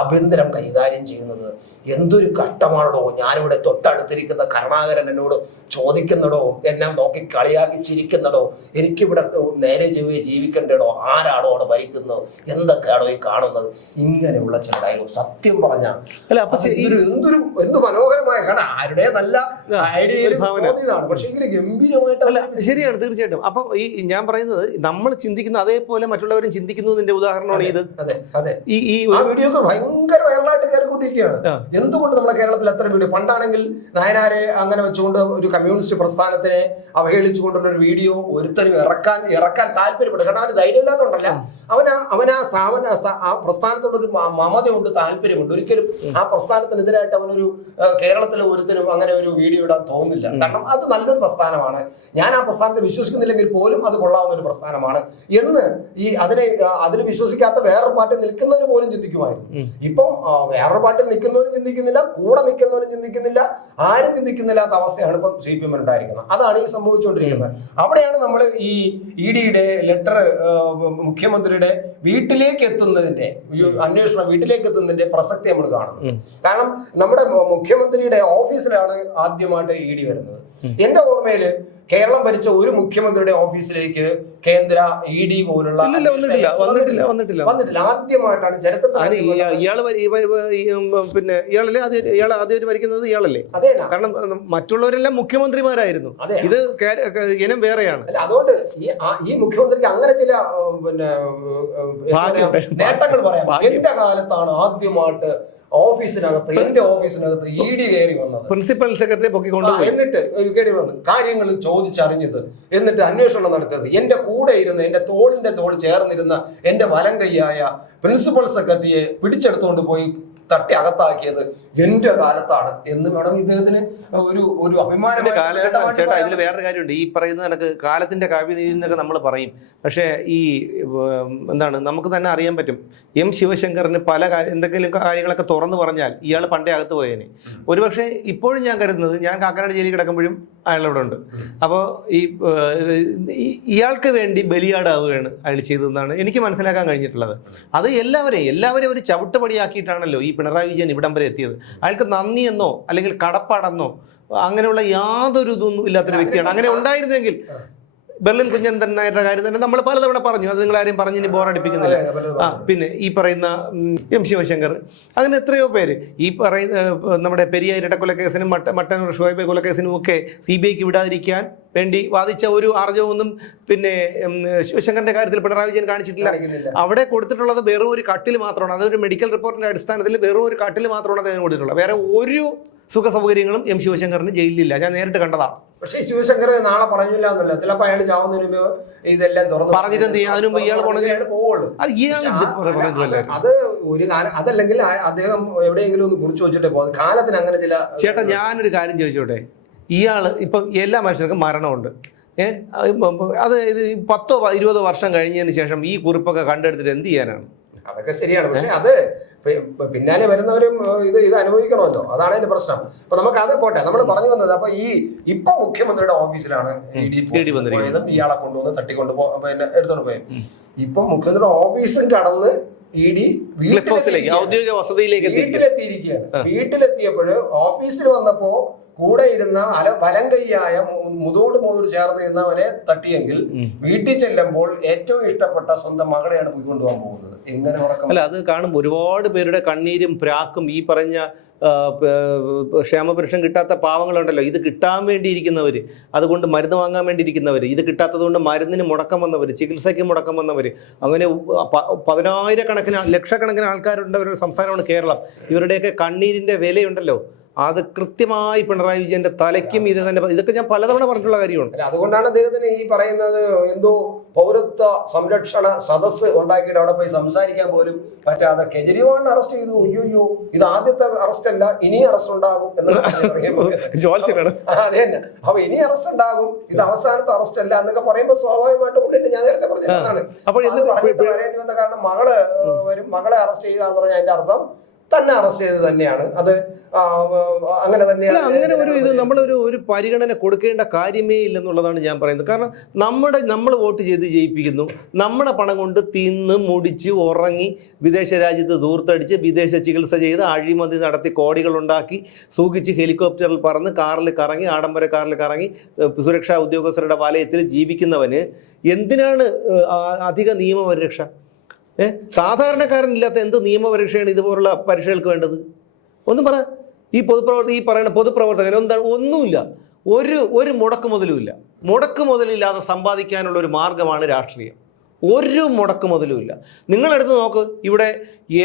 ആഭ്യന്തരം കൈകാര്യം ചെയ്യുന്നത്? എന്തൊരു കഷ്ടമാണോ? ഞാനിവിടെ തൊട്ടടുത്തിരിക്കുന്ന കരുണാകരൻ എന്നോട് ചോദിക്കുന്നടോ, എന്നെ നോക്കി കളിയാക്കി ചിരിക്കുന്നടോ, എനിക്കിവിടെ നേരെ ജീവിക്കണ്ടേടോ, ആരാണോ അവിടെ ഭരിക്കുന്നത്, എന്തൊക്കെയാണോ ഈ കാണുന്നത്? ഇങ്ങനെയുള്ള ചില ഡയലോഗ് സത്യം പറഞ്ഞാൽ എന്ത് മനോഹരമായ കാണാൻ ആരുടെ നല്ല ഐഡിയ തോന്നിയതാണ്. പക്ഷെ ഇങ്ങനെ ഗംഭീരമായിട്ടല്ല. ശരിയാണ്, തീർച്ചയായിട്ടും. അപ്പൊ ഈ ഞാൻ പറയുന്നത് നമ്മൾ ചിന്തിക്കുന്ന അതേപോലെ മറ്റുള്ളവരും ചിന്തിക്കുന്നതിന്റെ ഉദാഹരണമാണ് ഇത്. ഈ വീഡിയോ ഭയങ്കര വൈറലായിട്ട് കയറിക്കൊണ്ടിരിക്കുകയാണ്. എന്തുകൊണ്ട് നമ്മുടെ കേരളത്തിൽ അത്ര വീഡിയോ? പണ്ടാണെങ്കിൽ നായനാരെ അങ്ങനെ വെച്ചുകൊണ്ട് ഒരു കമ്മ്യൂണിസ്റ്റ് പ്രസ്ഥാനത്തിനെ അവഹേളിച്ചുകൊണ്ടുള്ള ഒരു വീഡിയോ ഒരുത്തരും ഇറക്കാൻ താല്പര്യപ്പെടും. കാരണം അവന് ധൈര്യമില്ലാത്തതുകൊണ്ടല്ല, ആ പ്രസ്ഥാനത്തോടൊരു മമതയുണ്ട്, താല്പര്യമുണ്ട്. ഒരിക്കലും ആ പ്രസ്ഥാനത്തിനെതിരായിട്ട് അവനൊരു കേരളത്തിലെ ഒരുത്തരും അങ്ങനെ ഒരു വീഡിയോ ഇടാൻ തോന്നുന്നില്ല. കാരണം അത് നല്ലൊരു പ്രസ്ഥാനമാണ്, ഞാൻ ആ പ്രസ്ഥാനത്തെ വിശ്വസിക്കുന്നില്ലെങ്കിൽ പോലും അത് കൊള്ളാവുന്ന ഒരു പ്രസ്ഥാനമാണ് എന്ന് അതിന് വിശ്വസിക്കാത്ത വേറൊരു പാർട്ടി നിൽക്കുന്നവര് പോലും ചിന്തിക്കുമായിരുന്നു. ഇപ്പം വേറൊരു പാർട്ടി നിൽക്കുന്നവരും ചിന്തിക്കുന്നില്ല, കൂടെ നിൽക്കുന്നവരും ചിന്തിക്കുന്നില്ല, ആരും ചിന്തിക്കുന്നില്ലാത്ത അവസ്ഥയാണ് ഇപ്പം CPM ഉണ്ടായിരിക്കുന്നത്. അതാണ് ഈ സംഭവിച്ചുകൊണ്ടിരിക്കുന്നത്. അവിടെയാണ് നമ്മൾ ഈ ED-യുടെ ലെറ്റർ മുഖ്യമന്ത്രിയുടെ വീട്ടിലേക്ക് എത്തുന്നതിന്റെ അന്വേഷണം വീട്ടിലേക്ക് എത്തുന്നതിന്റെ പ്രസക്തി നമ്മൾ കാണുന്നു. കാരണം നമ്മുടെ മുഖ്യമന്ത്രിയുടെ ഓഫീസിലാണ് ആദ്യമായിട്ട് ED വരുന്നത്. എന്റെ ഓർമ്മയില് കേരളം ഭരിച്ച ഒരു മുഖ്യമന്ത്രിയുടെ ഓഫീസിലേക്ക് കേന്ദ്ര ED പോലുള്ള വന്നിട്ടില്ല. ആദ്യമായിട്ടാണ് ചരിത്രത്തിൽ. പിന്നെ ഇയാൾ ആദ്യം ഭരിക്കുന്നത് ഇയാളല്ലേ? കാരണം മറ്റുള്ളവരെല്ലാം മുഖ്യമന്ത്രിമാരായിരുന്നു, ഇത് ഇനം വേറെയാണ്. അതുകൊണ്ട് ഈ മുഖ്യമന്ത്രിക്ക് അങ്ങനെ ചില നേട്ടങ്ങൾ പറയാം. എന്റെ കാലത്താണ് ആദ്യമായിട്ട് എന്റെ ഓഫീസിനകത്ത് ED കയറി വന്നത്, പ്രിൻസിപ്പൽ സെക്രട്ടറി പൊക്കിക്കൊണ്ട് എന്നിട്ട് കയറി വന്ന് കാര്യങ്ങൾ ചോദിച്ചറിഞ്ഞത്, എന്നിട്ട് അന്വേഷണം നടത്തിയത്. എന്റെ കൂടെ ഇരുന്ന് എന്റെ തോൾ ചേർന്നിരുന്ന എന്റെ വലം കൈയായ പ്രിൻസിപ്പൽ സെക്രട്ടറിയെ പിടിച്ചെടുത്തുകൊണ്ട് പോയി തട്ടി അകത്താക്കിയത് എന്റെ കാലത്താണ് എന്ന് വേണമെങ്കിൽ ഇദ്ദേഹത്തിന് ഒരു അഭിമാനം. ചേട്ടാ ഇതിൽ വേറൊരു കാര്യമുണ്ട്. ഈ പറയുന്ന കണക്ക് കാലത്തിന്റെ കാവ്യനീതി എന്നൊക്കെ നമ്മൾ പറയും. പക്ഷേ ഈ എന്താണ് നമുക്ക് തന്നെ അറിയാൻ പറ്റും, എം ശിവശങ്കറിന് പല എന്തെങ്കിലും കാര്യങ്ങളൊക്കെ തുറന്നു പറഞ്ഞാൽ ഇയാൾ പണ്ടേ അകത്ത് പോയേനെ. ഒരുപക്ഷെ ഇപ്പോഴും ഞാൻ കരുതുന്നത്, ഞാൻ കാക്കനാട് ജയിലിൽ കിടക്കുമ്പോഴും അയാളവിടെ ഉണ്ട്. അപ്പോൾ ഇയാൾക്ക് വേണ്ടി ബലിയാടാവുകയാണ് അയാൾ ചെയ്തതെന്നാണ് എനിക്ക് മനസ്സിലാക്കാൻ കഴിഞ്ഞിട്ടുള്ളത്. അത് എല്ലാവരെയും ഒരു ചവിട്ടുപടിയാക്കിയിട്ടാണല്ലോ ഈ പിണറായി വിജയൻ ഇവിടം വരെ എത്തിയത്. അയാൾക്ക് നന്ദിയെന്നോ അല്ലെങ്കിൽ കടപ്പാടെന്നോ അങ്ങനെയുള്ള യാതൊരു ഇതൊന്നും ഇല്ലാത്തൊരു വ്യക്തിയാണ്. അങ്ങനെ ഉണ്ടായിരുന്നെങ്കിൽ ബെർലിൻ കുഞ്ഞനന്തൻ നായരുടെ കാര്യം തന്നെ നമ്മൾ പലതവണ പറഞ്ഞു, അത് നിങ്ങളാരും പറഞ്ഞിനി ബോറടിപ്പിക്കുന്നില്ല. പിന്നെ ഈ പറയുന്ന എം ശിവശങ്കർ, അങ്ങനെ എത്രയോ പേര് ഈ പറയുന്ന നമ്മുടെ പെരിയ ഇരട്ടക്കൊലക്കേസിനും മട്ടന്നൂർ ഷുഹൈബ് കൊലക്കേസിനും ഒക്കെ CBIക്ക് വിടാതിരിക്കാൻ വേണ്ടി വാദിച്ച ഒരു ആർജവമൊന്നും പിന്നെ ശിവശങ്കറിന്റെ കാര്യത്തിൽ പിണറായി വിജയൻ കാണിച്ചിട്ടില്ല. അവിടെ കൊടുത്തിട്ടുള്ളത് വെറും ഒരു കട്ടിൽ മാത്രമാണ്. അതൊരു മെഡിക്കൽ റിപ്പോർട്ടിന്റെ അടിസ്ഥാനത്തിൽ വെറും ഒരു കട്ടിൽ മാത്രമാണ് അദ്ദേഹം കൊടുത്തിട്ടുള്ളത്. വേറെ ഒരു സുഖ സൗകര്യങ്ങളും എം ശിവശങ്കറിന് ജയിലിലില്ല. ഞാൻ നേരിട്ട് കണ്ടതാണ്. പക്ഷേ ശിവശങ്കർ നാളെ പറഞ്ഞില്ല എന്നല്ല, ചിലപ്പോൾ അയാൾ ചാവുന്നതിന് മുമ്പ് ഇതെല്ലാം തുറന്നു പറഞ്ഞിട്ട് എന്ത് ചെയ്യും? അതിന് മുമ്പ് ഇയാൾ പോവുള്ളൂ. അത് ഒരു കാലം, അതല്ലെങ്കിൽ അദ്ദേഹം എവിടെയെങ്കിലും ഒന്ന് കുറിച്ച് വെച്ചിട്ടേ പോകും. കാലത്തിന് അങ്ങനെ ചില. ചേട്ടാ ഞാനൊരു കാര്യം ചോദിച്ചോട്ടെ, ഇയാള് ഇപ്പം എല്ലാ മനുഷ്യർക്കും മരണമുണ്ട്. അത് ഇത് 10-20 വർഷം കഴിഞ്ഞതിന് ശേഷം ഈ കുറിപ്പൊക്കെ കണ്ടെടുത്തിട്ട് എന്ത് ചെയ്യാനാണ്? അതൊക്കെ ശരിയാണ്. പക്ഷെ അത് പിന്നാലെ വരുന്നവരും ഇത് അനുഭവിക്കണമല്ലോ, അതാണ് അതിന്റെ പ്രശ്നം. അപ്പൊ നമുക്ക് അത് പോട്ടെ, നമ്മൾ പറഞ്ഞു വന്നത്. അപ്പൊ ഇപ്പൊ മുഖ്യമന്ത്രിയുടെ ഓഫീസിലാണ് ഇഡി പോയതും ഇയാളെ കൊണ്ടുവന്ന് തട്ടിക്കൊണ്ട് എടുത്തോണ്ട് പോയത്. ഇപ്പൊ മുഖ്യമന്ത്രിയുടെ ഓഫീസും കടന്ന് ഇഡി ഔദ്യോഗിക വസതിയിലേക്ക് വീട്ടിലെത്തിയിരിക്കുകയാണ്. വീട്ടിലെത്തിയപ്പോൾ ഓഫീസിൽ വന്നപ്പോ കൂടെ ഇരുന്ന വലം കൈയായ മുതോട് ചേർന്ന് ഇരുന്നവനെ തട്ടിയെങ്കിൽ വീട്ടിൽ ചെല്ലുമ്പോൾ ഏറ്റവും ഇഷ്ടപ്പെട്ട സ്വന്തം മകളെയാണ് പോയിക്കൊണ്ടുപോകാൻ പോകുന്നത്. എങ്ങനെ ഉറക്കം? അല്ല, അത് കാണുമ്പോൾ ഒരുപാട് പേരുടെ കണ്ണീരും പ്രാക്കും ഈ പറഞ്ഞ ക്ഷേമപെൻഷൻ കിട്ടാത്ത പാവങ്ങളുണ്ടല്ലോ, ഇത് കിട്ടാൻ വേണ്ടിയിരിക്കുന്നവർ, അതുകൊണ്ട് മരുന്ന് വാങ്ങാൻ വേണ്ടിയിരിക്കുന്നവർ, ഇത് കിട്ടാത്തത് കൊണ്ട് മരുന്നിന് മുടക്കം വന്നവർ, ചികിത്സയ്ക്ക് മുടക്കം വന്നവർ, അങ്ങനെ 10,000-കണക്കിന് ലക്ഷക്കണക്കിന് ആൾക്കാരുണ്ട ഒരു സംസ്ഥാനമാണ് കേരളം. ഇവരുടെയൊക്കെ കണ്ണീരിൻ്റെ വിലയുണ്ടല്ലോ, അത് കൃത്യമായി പിണറായി വിജയന്റെ തലയ്ക്കും ഇത് തന്നെ. ഇതൊക്കെ ഞാൻ പലതവണ പറഞ്ഞിട്ടുള്ള കാര്യമാണ്. അതുകൊണ്ടാണ് അദ്ദേഹത്തിന് ഈ പറയുന്നത് എന്തോ പൗരത്വ സംരക്ഷണ സദസ്സ് ഉണ്ടാക്കിയിട്ട് അവിടെ പോയി സംസാരിക്കാൻ പോലും പറ്റാതെ കെജ്രിവാളിനെ അറസ്റ്റ് ചെയ്തു. അയ്യോ, ഇത് ആദ്യത്തെ അറസ്റ്റ് അല്ല, ഇനി അറസ്റ്റ് ഉണ്ടാകും എന്നൊക്കെ അതെ തന്നെ. അപ്പൊ ഇനി അറസ്റ്റ് ഉണ്ടാകും, ഇത് അവസാനത്തെ അറസ്റ്റ് അല്ല എന്നൊക്കെ പറയുമ്പോൾ സ്വാഭാവികമായിട്ടും കൊണ്ടിട്ട് ഞാൻ നേരത്തെ പറഞ്ഞതാണ്. വരേണ്ടി വന്ന കാരണം മകള് വരും, മകളെ അറസ്റ്റ് ചെയ്യുക എന്ന് പറഞ്ഞാൽ അതിന്റെ അർത്ഥം തന്നെ അറസ്റ്റ് ചെയ്ത് തന്നെയാണ്. അത് അങ്ങനെ തന്നെയാണ്. അങ്ങനെ ഇത് നമ്മളൊരു പരിഗണന കൊടുക്കേണ്ട കാര്യമേ ഇല്ലെന്നുള്ളതാണ് ഞാൻ പറയുന്നത്. കാരണം നമ്മൾ വോട്ട് ചെയ്ത് ജയിപ്പിക്കുന്നു, നമ്മുടെ പണം കൊണ്ട് തിന്ന് മുടിച്ച് ഉറങ്ങി വിദേശ രാജ്യത്ത് ദൂർത്തടിച്ച് വിദേശ ചികിത്സ ചെയ്ത് അഴിമതി നടത്തി കോടികളുണ്ടാക്കി സുഖിച്ച് ഹെലികോപ്റ്ററിൽ പറന്ന് കാറിൽ കറങ്ങി, ആഡംബര കാറിൽ കറങ്ങി സുരക്ഷാ ഉദ്യോഗസ്ഥരുടെ വലയത്തിൽ ജീവിക്കുന്നവന് എന്തിനാണ് അധിക നിയമപരിരക്ഷ? സാധാരണക്കാരനില്ലാത്ത എന്ത് നിയമപരീക്ഷയാണ് ഇതുപോലുള്ള പരീക്ഷകൾക്ക് വേണ്ടത്? ഒന്നും പറ. ഈ പറയുന്ന പൊതുപ്രവർത്തകൻ എന്താണ്? ഒന്നുമില്ല, ഒരു മുടക്ക് മുതലുമില്ല. മുടക്ക് മുതലില്ലാതെ സമ്പാദിക്കാനുള്ള ഒരു മാർഗമാണ് രാഷ്ട്രീയം. ഒരു മുടക്ക് മുതലുമില്ല. നിങ്ങളെടുത്ത് നോക്ക്, ഇവിടെ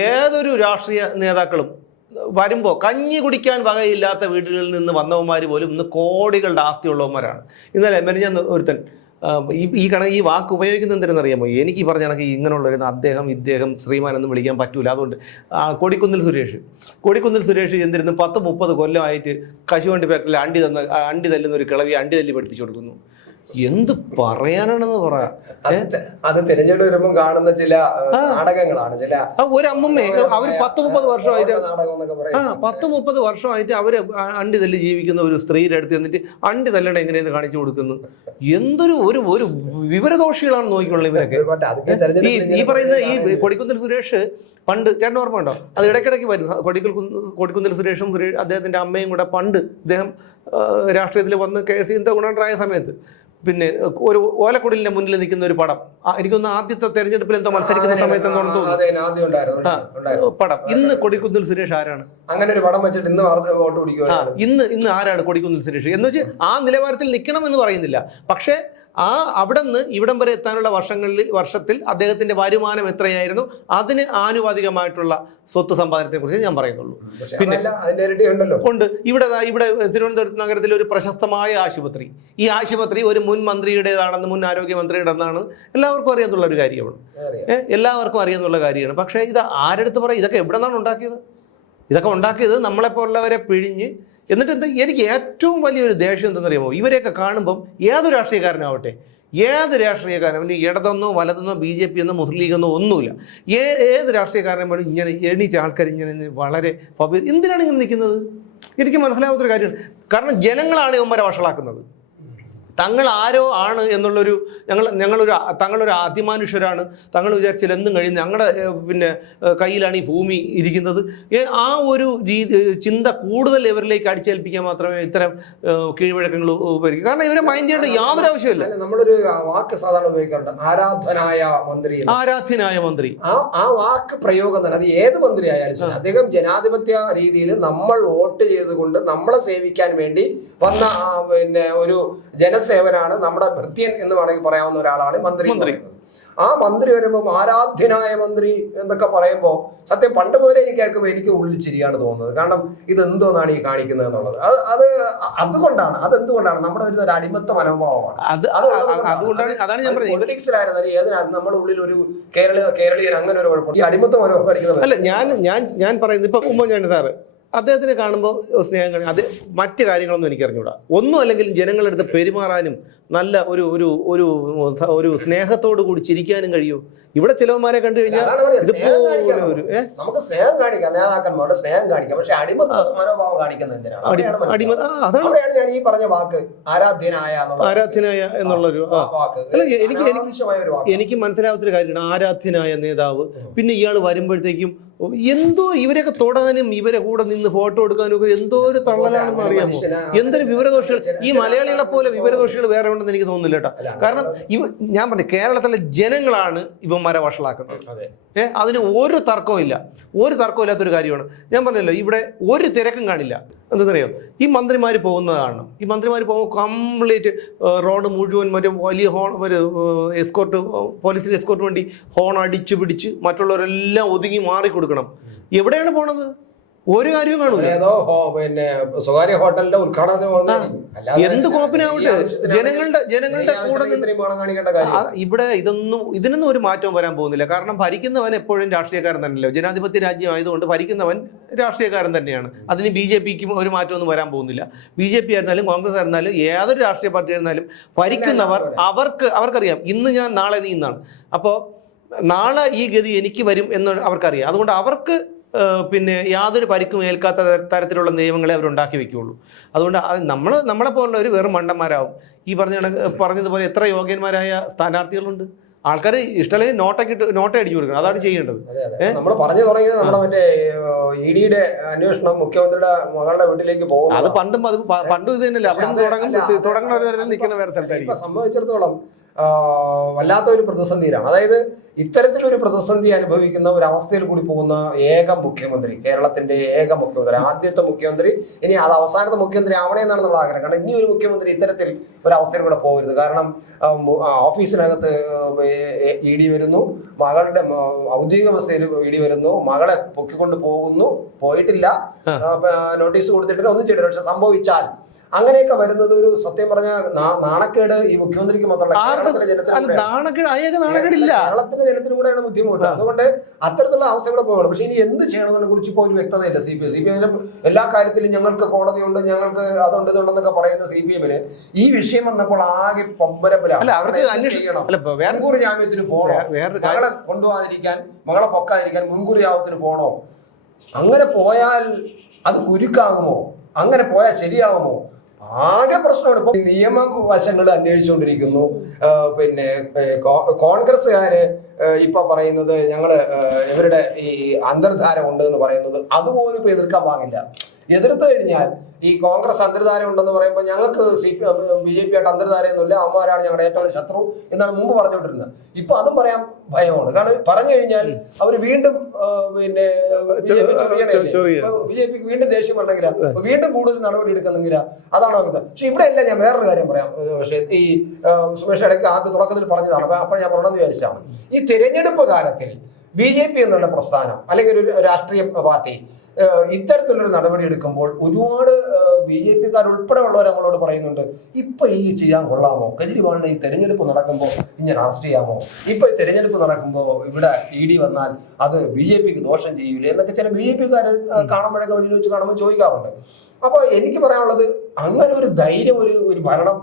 ഏതൊരു രാഷ്ട്രീയ നേതാക്കളും വരുമ്പോൾ കഞ്ഞി കുടിക്കാൻ വകയില്ലാത്ത വീടുകളിൽ നിന്ന് വന്നവന്മാർ പോലും ഇന്ന് കോടികളുടെ ആസ്തിയുള്ളവന്മാരാണ്. ഇന്നലെ മെനഞ്ഞ ഒരുത്തൻ ഈ വാക്ക് ഉപയോഗിക്കുന്നത് എന്തിനെന്നറിയാമോ? എനിക്ക് ഈ പറഞ്ഞ കണക്ക് ഇങ്ങനെയുള്ളൊരു ഇദ്ദേഹം ശ്രീമാൻ ഒന്നും വിളിക്കാൻ പറ്റൂല. അതുകൊണ്ട് കൊടിക്കുന്നിൽ സുരേഷ് എന്തിരുന്ന് 10-30 കൊല്ലമായിട്ട് കശുവണ്ടി ഫാക്ടറിയിൽ അണ്ടി തല്ലുന്ന ഒരു കിളവി അണ്ടി തല്ലി പഠിപ്പിച്ചു കൊടുക്കുന്നു. എന്ത് പറയാനാണെന്ന് പറ. അത് തിരഞ്ഞെടുപ്പ് വരുമ്പോൾ കാണുന്ന ചില നാടകങ്ങളാണ്. ചില ഒരു അമ്മമ്മേ അവര് 10-30 വർഷമായിട്ട് 10-30 വർഷമായിട്ട് അവര് അണ്ടി തല്ലി ജീവിക്കുന്ന ഒരു സ്ത്രീയുടെ അടുത്ത് എന്നിട്ട് അണ്ടി തല്ലണ എങ്ങനെയെന്ന് കാണിച്ചു കൊടുക്കുന്നു. എന്തൊരു ഒരു വിവരദോഷികളാണ് നോക്കിക്കൊള്ളുന്നത് ഇവരൊക്കെ. ഈ പറയുന്ന ഈ കൊടിക്കുന്നിൽ സുരേഷ് പണ്ട് ചേട്ടൻ ഓർമ്മ ഉണ്ടോ? അത് ഇടയ്ക്കിടയ്ക്ക് വരും. കൊടിക്കുന്നിൽ സുരേഷും അദ്ദേഹത്തിന്റെ അമ്മയും കൂടെ പണ്ട് ഇദ്ദേഹം രാഷ്ട്രീയത്തിൽ വന്ന് KC ഗുണണ്ടായ സമയത്ത് പിന്നെ ഒരു ഓലക്കുടലിന്റെ മുന്നിൽ നിൽക്കുന്ന ഒരു പടം, എനിക്കൊന്ന് ആദ്യത്തെ തെരഞ്ഞെടുപ്പിൽ എന്തോ മത്സരിക്കുന്ന സമയത്ത് പടം. ഇന്ന് കൊടിക്കുന്നിൽ സുരേഷ് ആരാണ്? അങ്ങനെ ഒരു പടം വെച്ചിട്ട് ഇന്ന് ആരാണ് കൊടിക്കുന്നിൽ സുരേഷ് എന്ന് വെച്ച് ആ നിലവാരത്തിൽ നിൽക്കണം എന്ന് പറയുന്നില്ല. പക്ഷേ അവിടെ നിന്ന് ഇവിടം വരെ എത്താനുള്ള വർഷത്തിൽ അദ്ദേഹത്തിന്റെ വരുമാനം എത്രയായിരുന്നു, അതിന് ആനുപാതികമായിട്ടുള്ള സ്വത്ത് സമ്പാദനത്തെ കുറിച്ച് ഞാൻ പറയുന്നുള്ളൂ. പിന്നെ ഉണ്ട് ഇവിടെ തിരുവനന്തപുരത്ത് നഗരത്തിൽ ഒരു പ്രശസ്തമായ ആശുപത്രി. ഈ ആശുപത്രി ഒരു മുൻ മന്ത്രിയുടേതാണെന്ന്, മുൻ ആരോഗ്യമന്ത്രിയുടേതാണ് എല്ലാവർക്കും അറിയാന്നുള്ള ഒരു കാര്യമാണ്. എല്ലാവർക്കും അറിയാന്നുള്ള കാര്യമാണ്. പക്ഷേ ഇത് ആരെടുത്ത് പറയും? ഇതൊക്കെ എവിടെ നിന്നാണ് ഉണ്ടാക്കിയത്? ഇതൊക്കെ ഉണ്ടാക്കിയത് നമ്മളെപ്പോലുള്ളവരെ പിഴിഞ്ഞ്. എന്നിട്ട് എന്താ എനിക്ക് ഏറ്റവും വലിയൊരു ദേഷ്യം എന്തെന്നറിയാമോ, ഇവരെയൊക്കെ കാണുമ്പം ഏതൊരു രാഷ്ട്രീയക്കാരനാവട്ടെ, ഏത് രാഷ്ട്രീയക്കാരൻ, അവന് ഇടതെന്നോ വലതെന്നോ BJP എന്നോ മുസ്ലിം ലീഗെന്നോ ഒന്നുമില്ല, ഏത് രാഷ്ട്രീയക്കാരനെ വേണം ഇങ്ങനെ എണീച്ച ആൾക്കാർ ഇങ്ങനെ വളരെ എന്തിനാണ് ഇങ്ങനെ നിൽക്കുന്നത്? എനിക്ക് മനസ്സിലാവാത്തൊരു കാര്യമാണ്. കാരണം ജനങ്ങളാണ് ഇവന്മാരെ വഷളാക്കുന്നത്. തങ്ങൾ ആരോ ആണ് എന്നുള്ളൊരു തങ്ങളൊരു അതിമാനുഷ്യരാണ്, തങ്ങൾ വിചാരിച്ചാൽ എന്തും കഴിയും, ഞങ്ങളുടെ പിന്നെ കയ്യിലാണ് ഈ ഭൂമി ഇരിക്കുന്നത്, ആ ഒരു ചിന്ത കൂടുതൽ ഇവരിലേക്ക് അടിച്ചേൽപ്പിക്കാൻ മാത്രമേ ഇത്തരം കീഴ്വഴക്കങ്ങൾ ഉപകരിക്കും. കാരണം ഇവരെ മൈൻഡ് ചെയ്യേണ്ട യാതൊരു ആവശ്യമില്ല. നമ്മളൊരു വാക്ക് സാധാരണ ഉപയോഗിക്കാറുണ്ട്, ആരാധനായ മന്ത്രി. ആരാധ്യനായ മന്ത്രി, ആ വാക്ക് പ്രയോഗം തന്നെ, അത് ഏത് മന്ത്രി ആയാലും ശരി, അദ്ദേഹം ജനാധിപത്യ രീതിയിൽ നമ്മൾ വോട്ട് ചെയ്തുകൊണ്ട് നമ്മളെ സേവിക്കാൻ വേണ്ടി വന്ന പിന്നെ ഒരു ജനസേവനാണ്, നമ്മുടെ ഭൃത്യൻ എന്ന് വേണമെങ്കിൽ പറയാവുന്ന ഒരാളാണ് മന്ത്രി. ആ മന്ത്രി വരുമ്പോൾ ആരാധ്യനായ മന്ത്രി എന്നൊക്കെ പറയുമ്പോൾ സത്യം പണ്ട് മുതലേ എനിക്ക് ഉള്ളിൽ ചിരിയാണ് തോന്നുന്നത്. കാരണം ഇതെന്തോന്നാണ് ഈ കാണിക്കുന്നത് എന്നുള്ളത്. അതെന്തുകൊണ്ടാണ് നമ്മുടെ ഒരു അടിമത്ത മനോഭാവമാണ്. പൊളിറ്റിക്സിലായിരുന്നാലും ഏതിനായിരുന്നു നമ്മുടെ ഉള്ളിൽ ഒരു കേരളീയൻ അങ്ങനെ ഒരു കുഴപ്പം, ഈ അടിമത്ത മനോഭാവം അടിക്കുന്നത്. അല്ല, ഞാൻ പറയുന്നത് ഇപ്പൊ ഉമ്മൻചാണ്ടി സാറ് അദ്ദേഹത്തിനെ കാണുമ്പോൾ സ്നേഹം കാണും. അത് മറ്റു കാര്യങ്ങളൊന്നും എനിക്ക് അറിഞ്ഞൂടാ. ഒന്നും അല്ലെങ്കിൽ ജനങ്ങളുടെ അടുത്ത് പെരുമാറാനും നല്ല ഒരു സ്നേഹത്തോടു കൂടി ചിരിക്കാനും കഴിയൂ. ഇവിടെ ചിലവന്മാരെ കണ്ടു കഴിഞ്ഞാൽ നമുക്ക് സ്നേഹം കാണിക്കാം, നേതാക്കന്മാരുടെ സ്നേഹം കാണിക്കാം, പക്ഷെ അടിമത്ത മനോഭാവം കാണിക്കുന്നത് എന്തിനാണ്? അവിടെയാണ് ഞാൻ ഈ പറഞ്ഞ വാക്ക് ആരാധ്യനായ എന്നുള്ളൊരു വാക്ക്. എനിക്ക് മനസ്സിലാവാത്തൊരു കാര്യമാണ് ആരാധ്യനായ നേതാവ്. പിന്നെ ഇയാൾ വരുമ്പോഴത്തേക്കും എന്തോ ഇവരെയൊക്കെ തൊടാനും ഇവരെ കൂടെ നിന്ന് ഫോട്ടോ എടുക്കാനും ഒക്കെ എന്തോ ഒരു തള്ളലാണെന്ന് അറിയാമോ? എന്തൊരു വിവരദോഷികൾ. ഈ മലയാളികളെ പോലെ വിവരദോഷികൾ വേറെ ഉണ്ടെന്ന് എനിക്ക് തോന്നുന്നില്ല കേട്ടോ. കാരണം ഞാൻ പറഞ്ഞു, കേരളത്തിലെ ജനങ്ങളാണ് ഇവന്മാരെ വഷളാക്കുന്നത്. അതിന് ഒരു തർക്കവും ഇല്ലാത്തൊരു കാര്യമാണ്. ഞാൻ പറഞ്ഞല്ലോ, ഇവിടെ ഒരു തിരക്കും കാണില്ല. എന്താണെന്നറിയോ, ഈ മന്ത്രിമാർ പോകുന്നത് കാണണം. ഈ മന്ത്രിമാർ പോകുമ്പോൾ കംപ്ലീറ്റ് റോഡ് മുഴുവൻ മറ്റേ വലിയ ഹോൺ, എസ്കോർട്ട്, പോലീസിന്റെ എസ്കോർട്ട് വണ്ടി ഹോൺ അടിച്ചു പിടിച്ച് മറ്റുള്ളവരെല്ലാം ഒതുങ്ങി മാറിക്കൊടുക്കണം. എവിടെയാണ് പോണത്? ഒരു കാര്യവും കാണൂല. പിന്നെ സ്വകാര്യ ഹോട്ടലിന്റെ ഉദ്ഘാടനത്തിന് എന്ത് കോപ്പിനാവട്ടെ, ജനങ്ങളുടെ കൂടെ ഇവിടെ ഇതിനൊന്നും ഒരു മാറ്റവും വരാൻ പോകുന്നില്ല. കാരണം ഭരിക്കുന്നവൻ എപ്പോഴും രാഷ്ട്രീയക്കാരൻ തന്നെയല്ലോ. ജനാധിപത്യ രാജ്യം ആയതുകൊണ്ട് ഭരിക്കുന്നവൻ രാഷ്ട്രീയക്കാരൻ തന്നെയാണ്. അതിന് BJPക്കും ഒരു മാറ്റമൊന്നും വരാൻ പോകുന്നില്ല. BJP ആയിരുന്നാലും കോൺഗ്രസ് ആയിരുന്നാലും ഏതൊരു രാഷ്ട്രീയ പാർട്ടി ആയിരുന്നാലും ഭരിക്കുന്നവർ അവർക്കറിയാം, ഇന്ന് ഞാൻ നാളെ നീ എന്നാണ്. അപ്പോൾ നാളെ ഈ ഗതി എനിക്ക് വരും എന്ന് അവർക്കറിയാം. അതുകൊണ്ട് അവർക്ക് പിന്നെ യാതൊരു പരിക്കും ഏൽക്കാത്ത തരത്തിലുള്ള നിയമങ്ങളെ അവരുണ്ടാക്കി വെക്കുകയുള്ളൂ. അതുകൊണ്ട് നമ്മളെ പോലുള്ള ഒരു വെറും മണ്ടന്മാരാവും. ഈ പറഞ്ഞതുപോലെ എത്ര യോഗ്യന്മാരായ സ്ഥാനാർത്ഥികളുണ്ട്. ആൾക്കാർ ഇഷ്ടമല്ലെങ്കിൽ നോട്ട അടിച്ചു കൊടുക്കണം. അതാണ് ചെയ്യേണ്ടത്. നമ്മൾ പറഞ്ഞു തുടങ്ങിയത് നമ്മുടെ മറ്റേ EDയുടെ അന്വേഷണം മുഖ്യമന്ത്രിയുടെ മകളുടെ വീട്ടിലേക്ക് പോകും. അത് പണ്ടും ഇത് തന്നെയല്ലേ. അവിടെ തുടങ്ങുന്ന നിൽക്കുന്ന വേറെ സ്ഥലത്തായിരിക്കും. സംബന്ധിച്ചിടത്തോളം വല്ലാത്ത ഒരു പ്രതിസന്ധിയിലാണ്. അതായത് ഇത്തരത്തിലൊരു പ്രതിസന്ധി അനുഭവിക്കുന്ന ഒരു അവസ്ഥയിൽ കൂടി പോകുന്ന ഏക മുഖ്യമന്ത്രി, കേരളത്തിന്റെ ഏക മുഖ്യമന്ത്രി, ആദ്യത്തെ മുഖ്യമന്ത്രി, ഇനി അത് അവസാനത്തെ മുഖ്യമന്ത്രി ആവണേ എന്നാണ് നമ്മൾ ആഗ്രഹം. കാരണം ഇനി ഒരു മുഖ്യമന്ത്രി ഇത്തരത്തിൽ ഒരു അവസ്ഥയിൽ കൂടെ പോകരുത്. കാരണം ഓഫീസിനകത്ത് ED വരുന്നു, മകളുടെ ഔദ്യോഗിക ബസ്സയിൽ ED വരുന്നു, മകളെ പൊക്കിക്കൊണ്ട് പോയിട്ടില്ല, നോട്ടീസ് കൊടുത്തിട്ടില്ല, ഒന്നും ചെയ്തിട്ടില്ല. പക്ഷെ സംഭവിച്ചാൽ അങ്ങനെയൊക്കെ വരുന്നത് ഒരു സത്യം പറഞ്ഞ നാണക്കേട് ഈ മുഖ്യമന്ത്രിക്ക് മാത്രമല്ല, കേരളത്തിലെ ജനത്തിനും കൂടെയാണ് ബുദ്ധിമുട്ട്. അതുകൊണ്ട് അത്തരത്തിലുള്ള അവസ്ഥ കൂടെ പോകണം. പക്ഷെ ഇനി എന്ത് ചെയ്യണമെന്നതിനെ കുറിച്ച് ഇപ്പോൾ ഒരു വ്യക്തതയില്ല. CPM എല്ലാ കാര്യത്തിലും ഞങ്ങൾക്ക് കോടതിയുണ്ട്, ഞങ്ങൾക്ക് അതുണ്ട് ഇതുണ്ടെന്നൊക്കെ പറയുന്ന CPM ഈ വിഷയം വന്നപ്പോൾ ആകെ പമ്പരപ്പലാണ്. മുൻകൂർ ജാമ്യത്തിന് പോണോ, മകളെ കൊണ്ടുപോകാതിരിക്കാൻ, മകളെ പൊക്കാതിരിക്കാൻ മുൻകൂർ ജാമ്യത്തിന് പോണോ? അങ്ങനെ പോയാൽ അത് കുരുക്കാകുമോ? അങ്ങനെ പോയാൽ ശരിയാകുമോ? ആകെ പ്രശ്നമാണ്. ഇപ്പൊ നിയമവശങ്ങൾ അന്വേഷിച്ചുകൊണ്ടിരിക്കുന്നു. പിന്നെ കോൺഗ്രസ്സുകാര് ഇപ്പൊ പറയുന്നത് ഇവരുടെ ഈ അന്തർധാര ഉണ്ട് എന്ന് പറയുന്നത് അതുപോലും ഇപ്പൊ എതിർക്കാൻ പാടില്ല. എതിർത്ത് കഴിഞ്ഞാൽ ഈ കോൺഗ്രസ് അന്തർധാര ഉണ്ടെന്ന് പറയുമ്പോൾ ഞങ്ങൾക്ക് BJP ആയിട്ട് അന്തർധാരയൊന്നുമില്ല, അവന്മാരാണ് ഞങ്ങളുടെ ഏറ്റവും ശത്രു എന്നാണ് മുമ്പ് പറഞ്ഞുകൊണ്ടിരുന്നത്. ഇപ്പൊ അതും പറയാൻ ഭയമാണ്. കാരണം പറഞ്ഞു കഴിഞ്ഞാൽ അവർ വീണ്ടും പിന്നെ BJPക്ക് വീണ്ടും ദേഷ്യം വരണമെങ്കില, വീണ്ടും കൂടുതൽ നടപടി എടുക്കുന്നെങ്കില, അതാണ് നോക്കുന്നത്. പക്ഷെ ഇവിടെ അല്ല. ഞാൻ വേറൊരു കാര്യം പറയാം. പക്ഷേ ഈ സുമേഷ് ഇടയ്ക്ക് ആദ്യ തുടക്കത്തിൽ പറഞ്ഞതാണ്, അപ്പോൾ ഞാൻ പറയണമെന്ന് വിചാരിച്ചാണ്. ഈ തെരഞ്ഞെടുപ്പ് കാലത്തിൽ BJP എന്നുള്ള പ്രസ്ഥാനം അല്ലെങ്കിൽ ഒരു രാഷ്ട്രീയ പാർട്ടി ഇത്തരത്തിലൊരു നടപടി എടുക്കുമ്പോൾ ഒരുപാട് BJP-കാർ ഉൾപ്പെടെയുള്ളവർ നമ്മളോട് പറയുന്നുണ്ട്, ഇപ്പൊ ഈ ചെയ്യാൻ കൊള്ളാമോ? കെജ്രിവാളിനെ ഈ തെരഞ്ഞെടുപ്പ് നടക്കുമ്പോൾ ഇങ്ങനെ അറസ്റ്റ് ചെയ്യാമോ? ഇപ്പൊ ഈ തെരഞ്ഞെടുപ്പ് നടക്കുമ്പോൾ ഇവിടെ ED വന്നാൽ അത് BJP-ക്ക് ദോഷം ചെയ്യൂലേ എന്നൊക്കെ ചില BJP-കാർ കാണുമ്പോഴൊക്കെ വഴിയിൽ വെച്ച് കാണുമ്പോൾ ചോദിക്കാറുണ്ട്. അപ്പൊ എനിക്ക് പറയാനുള്ളത്, അങ്ങനെ ഒരു ധൈര്യം ഒരു ഭരണം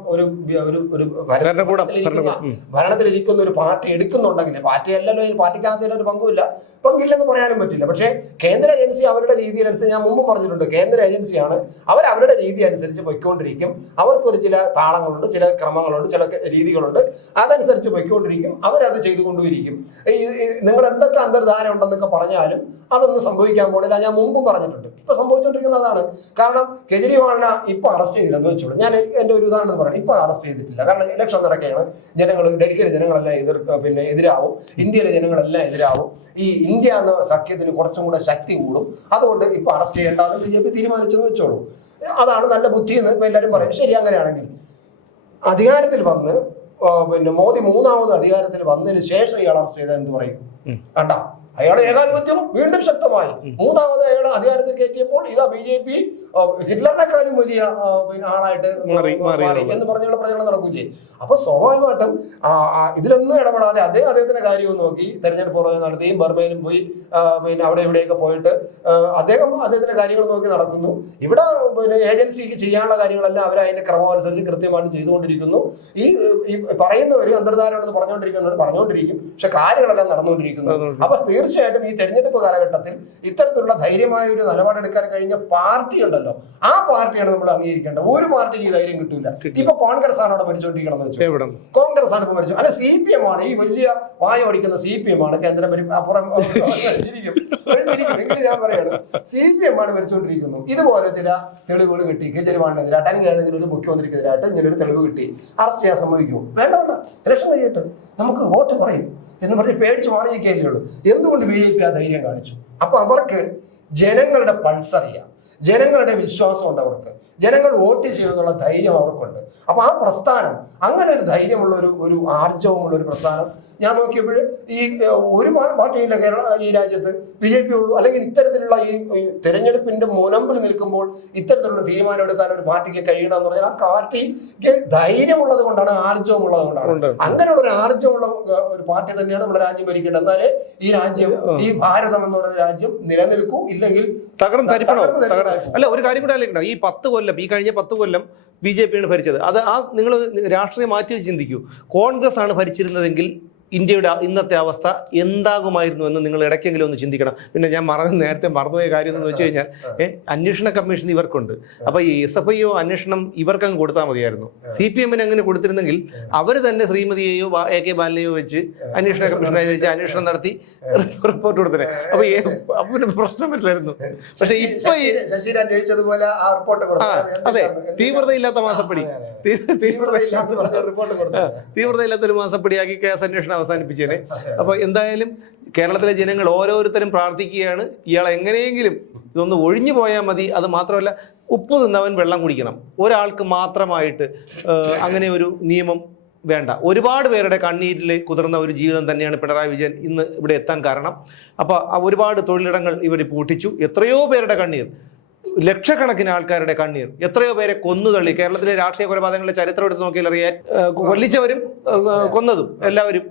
ഭരണത്തിലിരിക്കുന്ന ഒരു പാർട്ടി എടുക്കുന്നുണ്ടെങ്കിൽ, പാർട്ടി അല്ലല്ലോ, ഈ പാർട്ടിക്കകത്ത് ഒരു പങ്കില്ലെന്ന് പറയാനും പറ്റില്ല. പക്ഷേ കേന്ദ്ര ഏജൻസി അവരുടെ രീതി അനുസരിച്ച്, ഞാൻ മുമ്പ് പറഞ്ഞിട്ടുണ്ട്, കേന്ദ്ര ഏജൻസിയാണ്, അവരുടെ രീതി അനുസരിച്ച് പൊയ്ക്കൊണ്ടിരിക്കും. അവർക്കൊരു ചില താളങ്ങളുണ്ട്, ചില ക്രമങ്ങളുണ്ട്, ചില രീതികളുണ്ട്, അതനുസരിച്ച് പൊയ്ക്കൊണ്ടിരിക്കും. അവരത് ചെയ്തുകൊണ്ടിരിക്കും. നിങ്ങൾ എന്തൊക്കെ അന്തർധാര ഉണ്ടെന്നൊക്കെ പറഞ്ഞാലും അതൊന്നും സംഭവിക്കാൻ പോണില്ല. ഞാൻ മുമ്പും പറഞ്ഞിട്ടുണ്ട്, ഇപ്പൊ സംഭവിച്ചുകൊണ്ടിരിക്കുന്നത് അതാണ്. കാരണം കെജ്രിവാളിനെ ഇപ്പൊ അറസ്റ്റ് ചെയ്തില്ലെന്ന് വെച്ചോളൂ, ഞാൻ എന്റെ ഒരു ഉദാഹരണം പറയണം, ഇപ്പൊ അറസ്റ്റ് ചെയ്തിട്ടില്ല. കാരണം ഇലക്ഷൻ നടക്കുകയാണ്, ഡൽഹിയിലെ ജനങ്ങളെല്ലാം എതിരാവും, ഇന്ത്യയിലെ ജനങ്ങളെല്ലാം എതിരാവും. ഈ ഇന്ത്യ എന്ന സഖ്യത്തിന് കുറച്ചും കൂടെ ശക്തി കൂടും. അതുകൊണ്ട് ഇപ്പൊ അറസ്റ്റ് ചെയ്യേണ്ടത് BJP തീരുമാനിച്ചെന്ന് വെച്ചോളൂ. അതാണ് നല്ല ബുദ്ധി എന്ന് ഇപ്പൊ എല്ലാവരും പറയും. ശരി, അങ്ങനെയാണെങ്കിൽ അധികാരത്തിൽ വന്ന് മോദി മൂന്നാമത് അധികാരത്തിൽ വന്നതിന് ശേഷം ഇയാൾ അറസ്റ്റ് ചെയ്താൽ എന്ത് പറയും? കണ്ട, അയാളെ ഏകാധിപത്യം വീണ്ടും ശക്തമായി. മൂന്നാമത് അയാളെ അധികാരത്തിൽ കയറ്റിയപ്പോൾ ഇതാ BJP ഹിറ്റ്ലറിനെക്കാളും വലിയ ആളായിട്ട് എന്ന് പറഞ്ഞുള്ള പ്രചരണം നടക്കൂലേ? അപ്പൊ സ്വാഭാവികമായിട്ടും ഇതിലൊന്നും ഇടപെടാതെ അദ്ദേഹത്തിന്റെ കാര്യവും നോക്കി തെരഞ്ഞെടുപ്പ് പ്രവർത്തനം നടത്തിയും ബർമയിലും പോയി അവിടെ ഇവിടെയൊക്കെ പോയിട്ട് അദ്ദേഹത്തിന്റെ കാര്യങ്ങൾ നോക്കി നടക്കുന്നു. ഇവിടെ ഏജൻസിക്ക് ചെയ്യാനുള്ള കാര്യങ്ങളെല്ലാം അവർ അതിന്റെ ക്രമമനുസരിച്ച് കൃത്യമായിട്ട് ചെയ്തുകൊണ്ടിരിക്കുന്നു. ഈ പറയുന്നവർ അന്തർധാരമാണെന്ന് പറഞ്ഞുകൊണ്ടിരിക്കും, പക്ഷെ കാര്യങ്ങളെല്ലാം നടന്നുകൊണ്ടിരിക്കുന്നു. അപ്പൊ തീർച്ചയായിട്ടും ഈ തെരഞ്ഞെടുപ്പ് കാലഘട്ടത്തിൽ ഇത്തരത്തിലുള്ള ധൈര്യമായ ഒരു നിലപാടെടുക്കാൻ കഴിഞ്ഞ പാർട്ടി ഉണ്ടല്ലോ, ആ പാർട്ടിയാണ് നമ്മൾ അംഗീകരിക്കേണ്ടത്. ഒരു പാർട്ടിക്ക് ഈ ധൈര്യം കിട്ടൂല. ഇപ്പൊ കോൺഗ്രസ് ആണ് അവിടെ ഭരിച്ചുകൊണ്ടിരിക്കണം എന്ന് വെച്ചാൽ, കോൺഗ്രസ് ആണ് ഇപ്പൊ ഭരിച്ചു, അല്ല CPM ആണ്, ഈ വലിയ വായ ഓടിക്കുന്ന CPM ആണ് കേന്ദ്രം അപ്പുറം ഞാൻ പറയാണ്, CPM ആണ് ഭരിച്ചുകൊണ്ടിരിക്കുന്നു. ഇതുപോലെ ചില തെളിവുകൾ കിട്ടി കെജ്രിവാളിനെതിരായിട്ട് അല്ലെങ്കിൽ ഏതെങ്കിലും ഒരു മുഖ്യമന്ത്രിക്കെതിരായിട്ട് ഇങ്ങനെ ഒരു തെളിവ് കിട്ടി, അറസ്റ്റ് ചെയ്യാൻ സമ്മതിക്കുമോ? വേണ്ട, ഇലക്ഷൻ കഴിയട്ടെ, നമുക്ക് വോട്ട് കുറയും എന്ന് പറഞ്ഞ് പേടിച്ച് മാറിയിരിക്കുകയല്ലേ ഉള്ളൂ. എന്തുകൊണ്ട് BJP ആ ധൈര്യം കാണിച്ചു? അപ്പൊ അവർക്ക് ജനങ്ങളുടെ പൾസ് അറിയാം, ജനങ്ങളുടെ വിശ്വാസം ഉണ്ട്, അവർക്ക് ജനങ്ങൾ വോട്ട് ചെയ്യുമെന്നുള്ള ധൈര്യം അവർക്കുണ്ട്. അപ്പൊ ആ പ്രസ്ഥാനം, അങ്ങനെ ഒരു ധൈര്യമുള്ള ഒരു ആർജവമുള്ള ഒരു പ്രസ്ഥാനം ഞാൻ നോക്കിയപ്പോൾ ഈ ഒരു പാർട്ടിയില്ല ഈ രാജ്യത്ത് BJP ഉള്ളൂ. അല്ലെങ്കിൽ ഇത്തരത്തിലുള്ള ഈ തെരഞ്ഞെടുപ്പിന്റെ മുനമ്പിൽ നിൽക്കുമ്പോൾ ഇത്തരത്തിലുള്ള തീരുമാനം എടുക്കാൻ ഒരു പാർട്ടിക്ക് കഴിയണം എന്ന് പറഞ്ഞാൽ ആ പാർട്ടിക്ക് ധൈര്യമുള്ളത് കൊണ്ടാണ്, ആർജവമുള്ളത് കൊണ്ടാണ്. അങ്ങനെയുള്ള ഒരു ആർജവമുള്ള ഒരു പാർട്ടി തന്നെയാണ് നമ്മുടെ രാജ്യം ഭരിക്കേണ്ടത്. എന്നാലേ ഈ രാജ്യം, ഈ ഭാരതം എന്ന് പറയുന്ന രാജ്യം നിലനിൽക്കൂ, ഇല്ലെങ്കിൽ തകർന്നരിപ്പണോ? അല്ല, ഒരു കാര്യം കൂടെ അല്ലേണ്ടോ, ഈ 10 കൊല്ലം, ഈ കഴിഞ്ഞ 10 കൊല്ലം BJP ആണ് ഭരിച്ചത്. അത് നിങ്ങൾ രാഷ്ട്രീയം മാറ്റി ചിന്തിക്കൂ. കോൺഗ്രസ് ആണ് ഭരിച്ചിരുന്നതെങ്കിൽ ഇന്ത്യയുടെ ഇന്നത്തെ അവസ്ഥ എന്താകുമായിരുന്നു എന്ന് നിങ്ങൾ ഇടയ്ക്കെങ്കിലും ഒന്ന് ചിന്തിക്കണം. പിന്നെ ഞാൻ നേരത്തെ മറന്നുപോയ കാര്യം എന്ന് വെച്ച് കഴിഞ്ഞാൽ, അന്വേഷണ കമ്മീഷൻ ഇവർക്കുണ്ട്. അപ്പൊ ഈ SFIO അന്വേഷണം ഇവർക്കങ്ങ് കൊടുത്താൽ മതിയായിരുന്നു. CPM-ന് അങ്ങനെ കൊടുത്തിരുന്നെങ്കിൽ അവർ തന്നെ ശ്രീമതിയെയോ AK ബാലനെയോ വെച്ച് അന്വേഷണ കമ്മീഷനെ വെച്ച് അന്വേഷണം നടത്തി റിപ്പോർട്ട് കൊടുത്തേ. അപ്പൊ പ്രശ്നം പറ്റില്ലായിരുന്നു. പക്ഷെ ഇപ്പൊ അതെ, തീവ്രതയില്ലാത്ത മാസപ്പടി, തീവ്രതയില്ലാത്തൊരു മാസപ്പടിയാക്കി കേസ് അന്വേഷണം അവസാനിപ്പിച്ചേനെ. അപ്പൊ എന്തായാലും കേരളത്തിലെ ജനങ്ങൾ ഓരോരുത്തരും പ്രാർത്ഥിക്കുകയാണ്, ഇയാൾ എങ്ങനെയെങ്കിലും ഇതൊന്ന് ഒഴിഞ്ഞു പോയാൽ മതി. അത് മാത്രമല്ല, ഉപ്പ് തിന്നവൻ വെള്ളം കുടിക്കണം. ഒരാൾക്ക് മാത്രമായിട്ട് അങ്ങനെ ഒരു നിയമം വേണ്ട. ഒരുപാട് പേരുടെ കണ്ണീരിൽ കുതിർന്ന ഒരു ജീവിതം തന്നെയാണ് പിണറായി വിജയൻ ഇന്ന് ഇവിടെ എത്താൻ കാരണം. അപ്പോൾ ഒരുപാട് തൊഴിലിടങ്ങൾ ഇവർ പൂട്ടിച്ചു. എത്രയോ പേരുടെ കണ്ണീർ, ലക്ഷക്കണക്കിന് ആൾക്കാരുടെ കണ്ണീർ, എത്രയോ പേരെ കൊന്നുതള്ളി. കേരളത്തിലെ രാഷ്ട്രീയ കൊലപാതകങ്ങളുടെ ചരിത്രം എടുത്ത് നോക്കിയാൽ അറിയാൻ, കൊല്ലിച്ചവരും കൊന്നതും എല്ലാവരും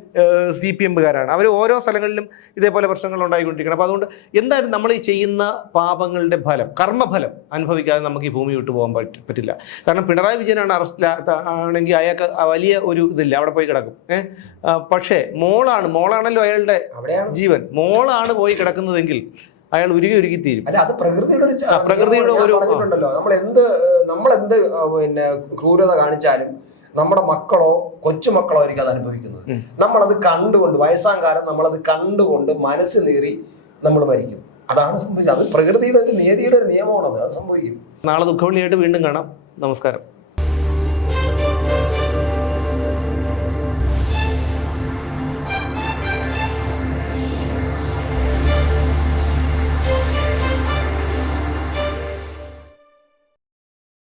CPM-കാരാണ്. അവർ ഓരോ സ്ഥലങ്ങളിലും ഇതേപോലെ പ്രശ്നങ്ങൾ ഉണ്ടായിക്കൊണ്ടിരിക്കണം. അപ്പോൾ അതുകൊണ്ട് എന്തായാലും നമ്മൾ ഈ ചെയ്യുന്ന പാപങ്ങളുടെ ഫലം, കർമ്മഫലം അനുഭവിക്കാതെ നമുക്ക് ഈ ഭൂമി വിട്ടു പോകാൻ പറ്റില്ല. കാരണം പിണറായി വിജയനാണ് അറസ്റ്റ് ആണെങ്കിൽ അയാൾക്ക് വലിയ ഒരു ഇതില്ല, അവിടെ പോയി കിടക്കും. പക്ഷേ മോളാണല്ലോ അയാളുടെ ജീവൻ, മോളാണ് പോയി കിടക്കുന്നതെങ്കിൽ അയാൾ ഉരുകി തീരും. അല്ല, അത് പ്രകൃതിയുടെ ഒരു പറഞ്ഞിട്ടുണ്ടല്ലോ, നമ്മളെന്ത് ക്രൂരത കാണിച്ചാലും നമ്മുടെ മക്കളോ കൊച്ചുമക്കളോ ആയിരിക്കും അത് അനുഭവിക്കുന്നത്. നമ്മളത് കണ്ടുകൊണ്ട്, വയസ്സാം കാലം നമ്മളത് കണ്ടുകൊണ്ട് മനസ്സ് നീറി നമ്മൾ മരിക്കും. അതാണ് സംഭവിക്കുക. അത് പ്രകൃതിയുടെ ഒരു നിയതിയുടെ ഒരു നിയമമാണത്. അത് സംഭവിക്കും. നാളെ ദുഃഖവെള്ളിയായിട്ട് വീണ്ടും കാണാം. നമസ്കാരം.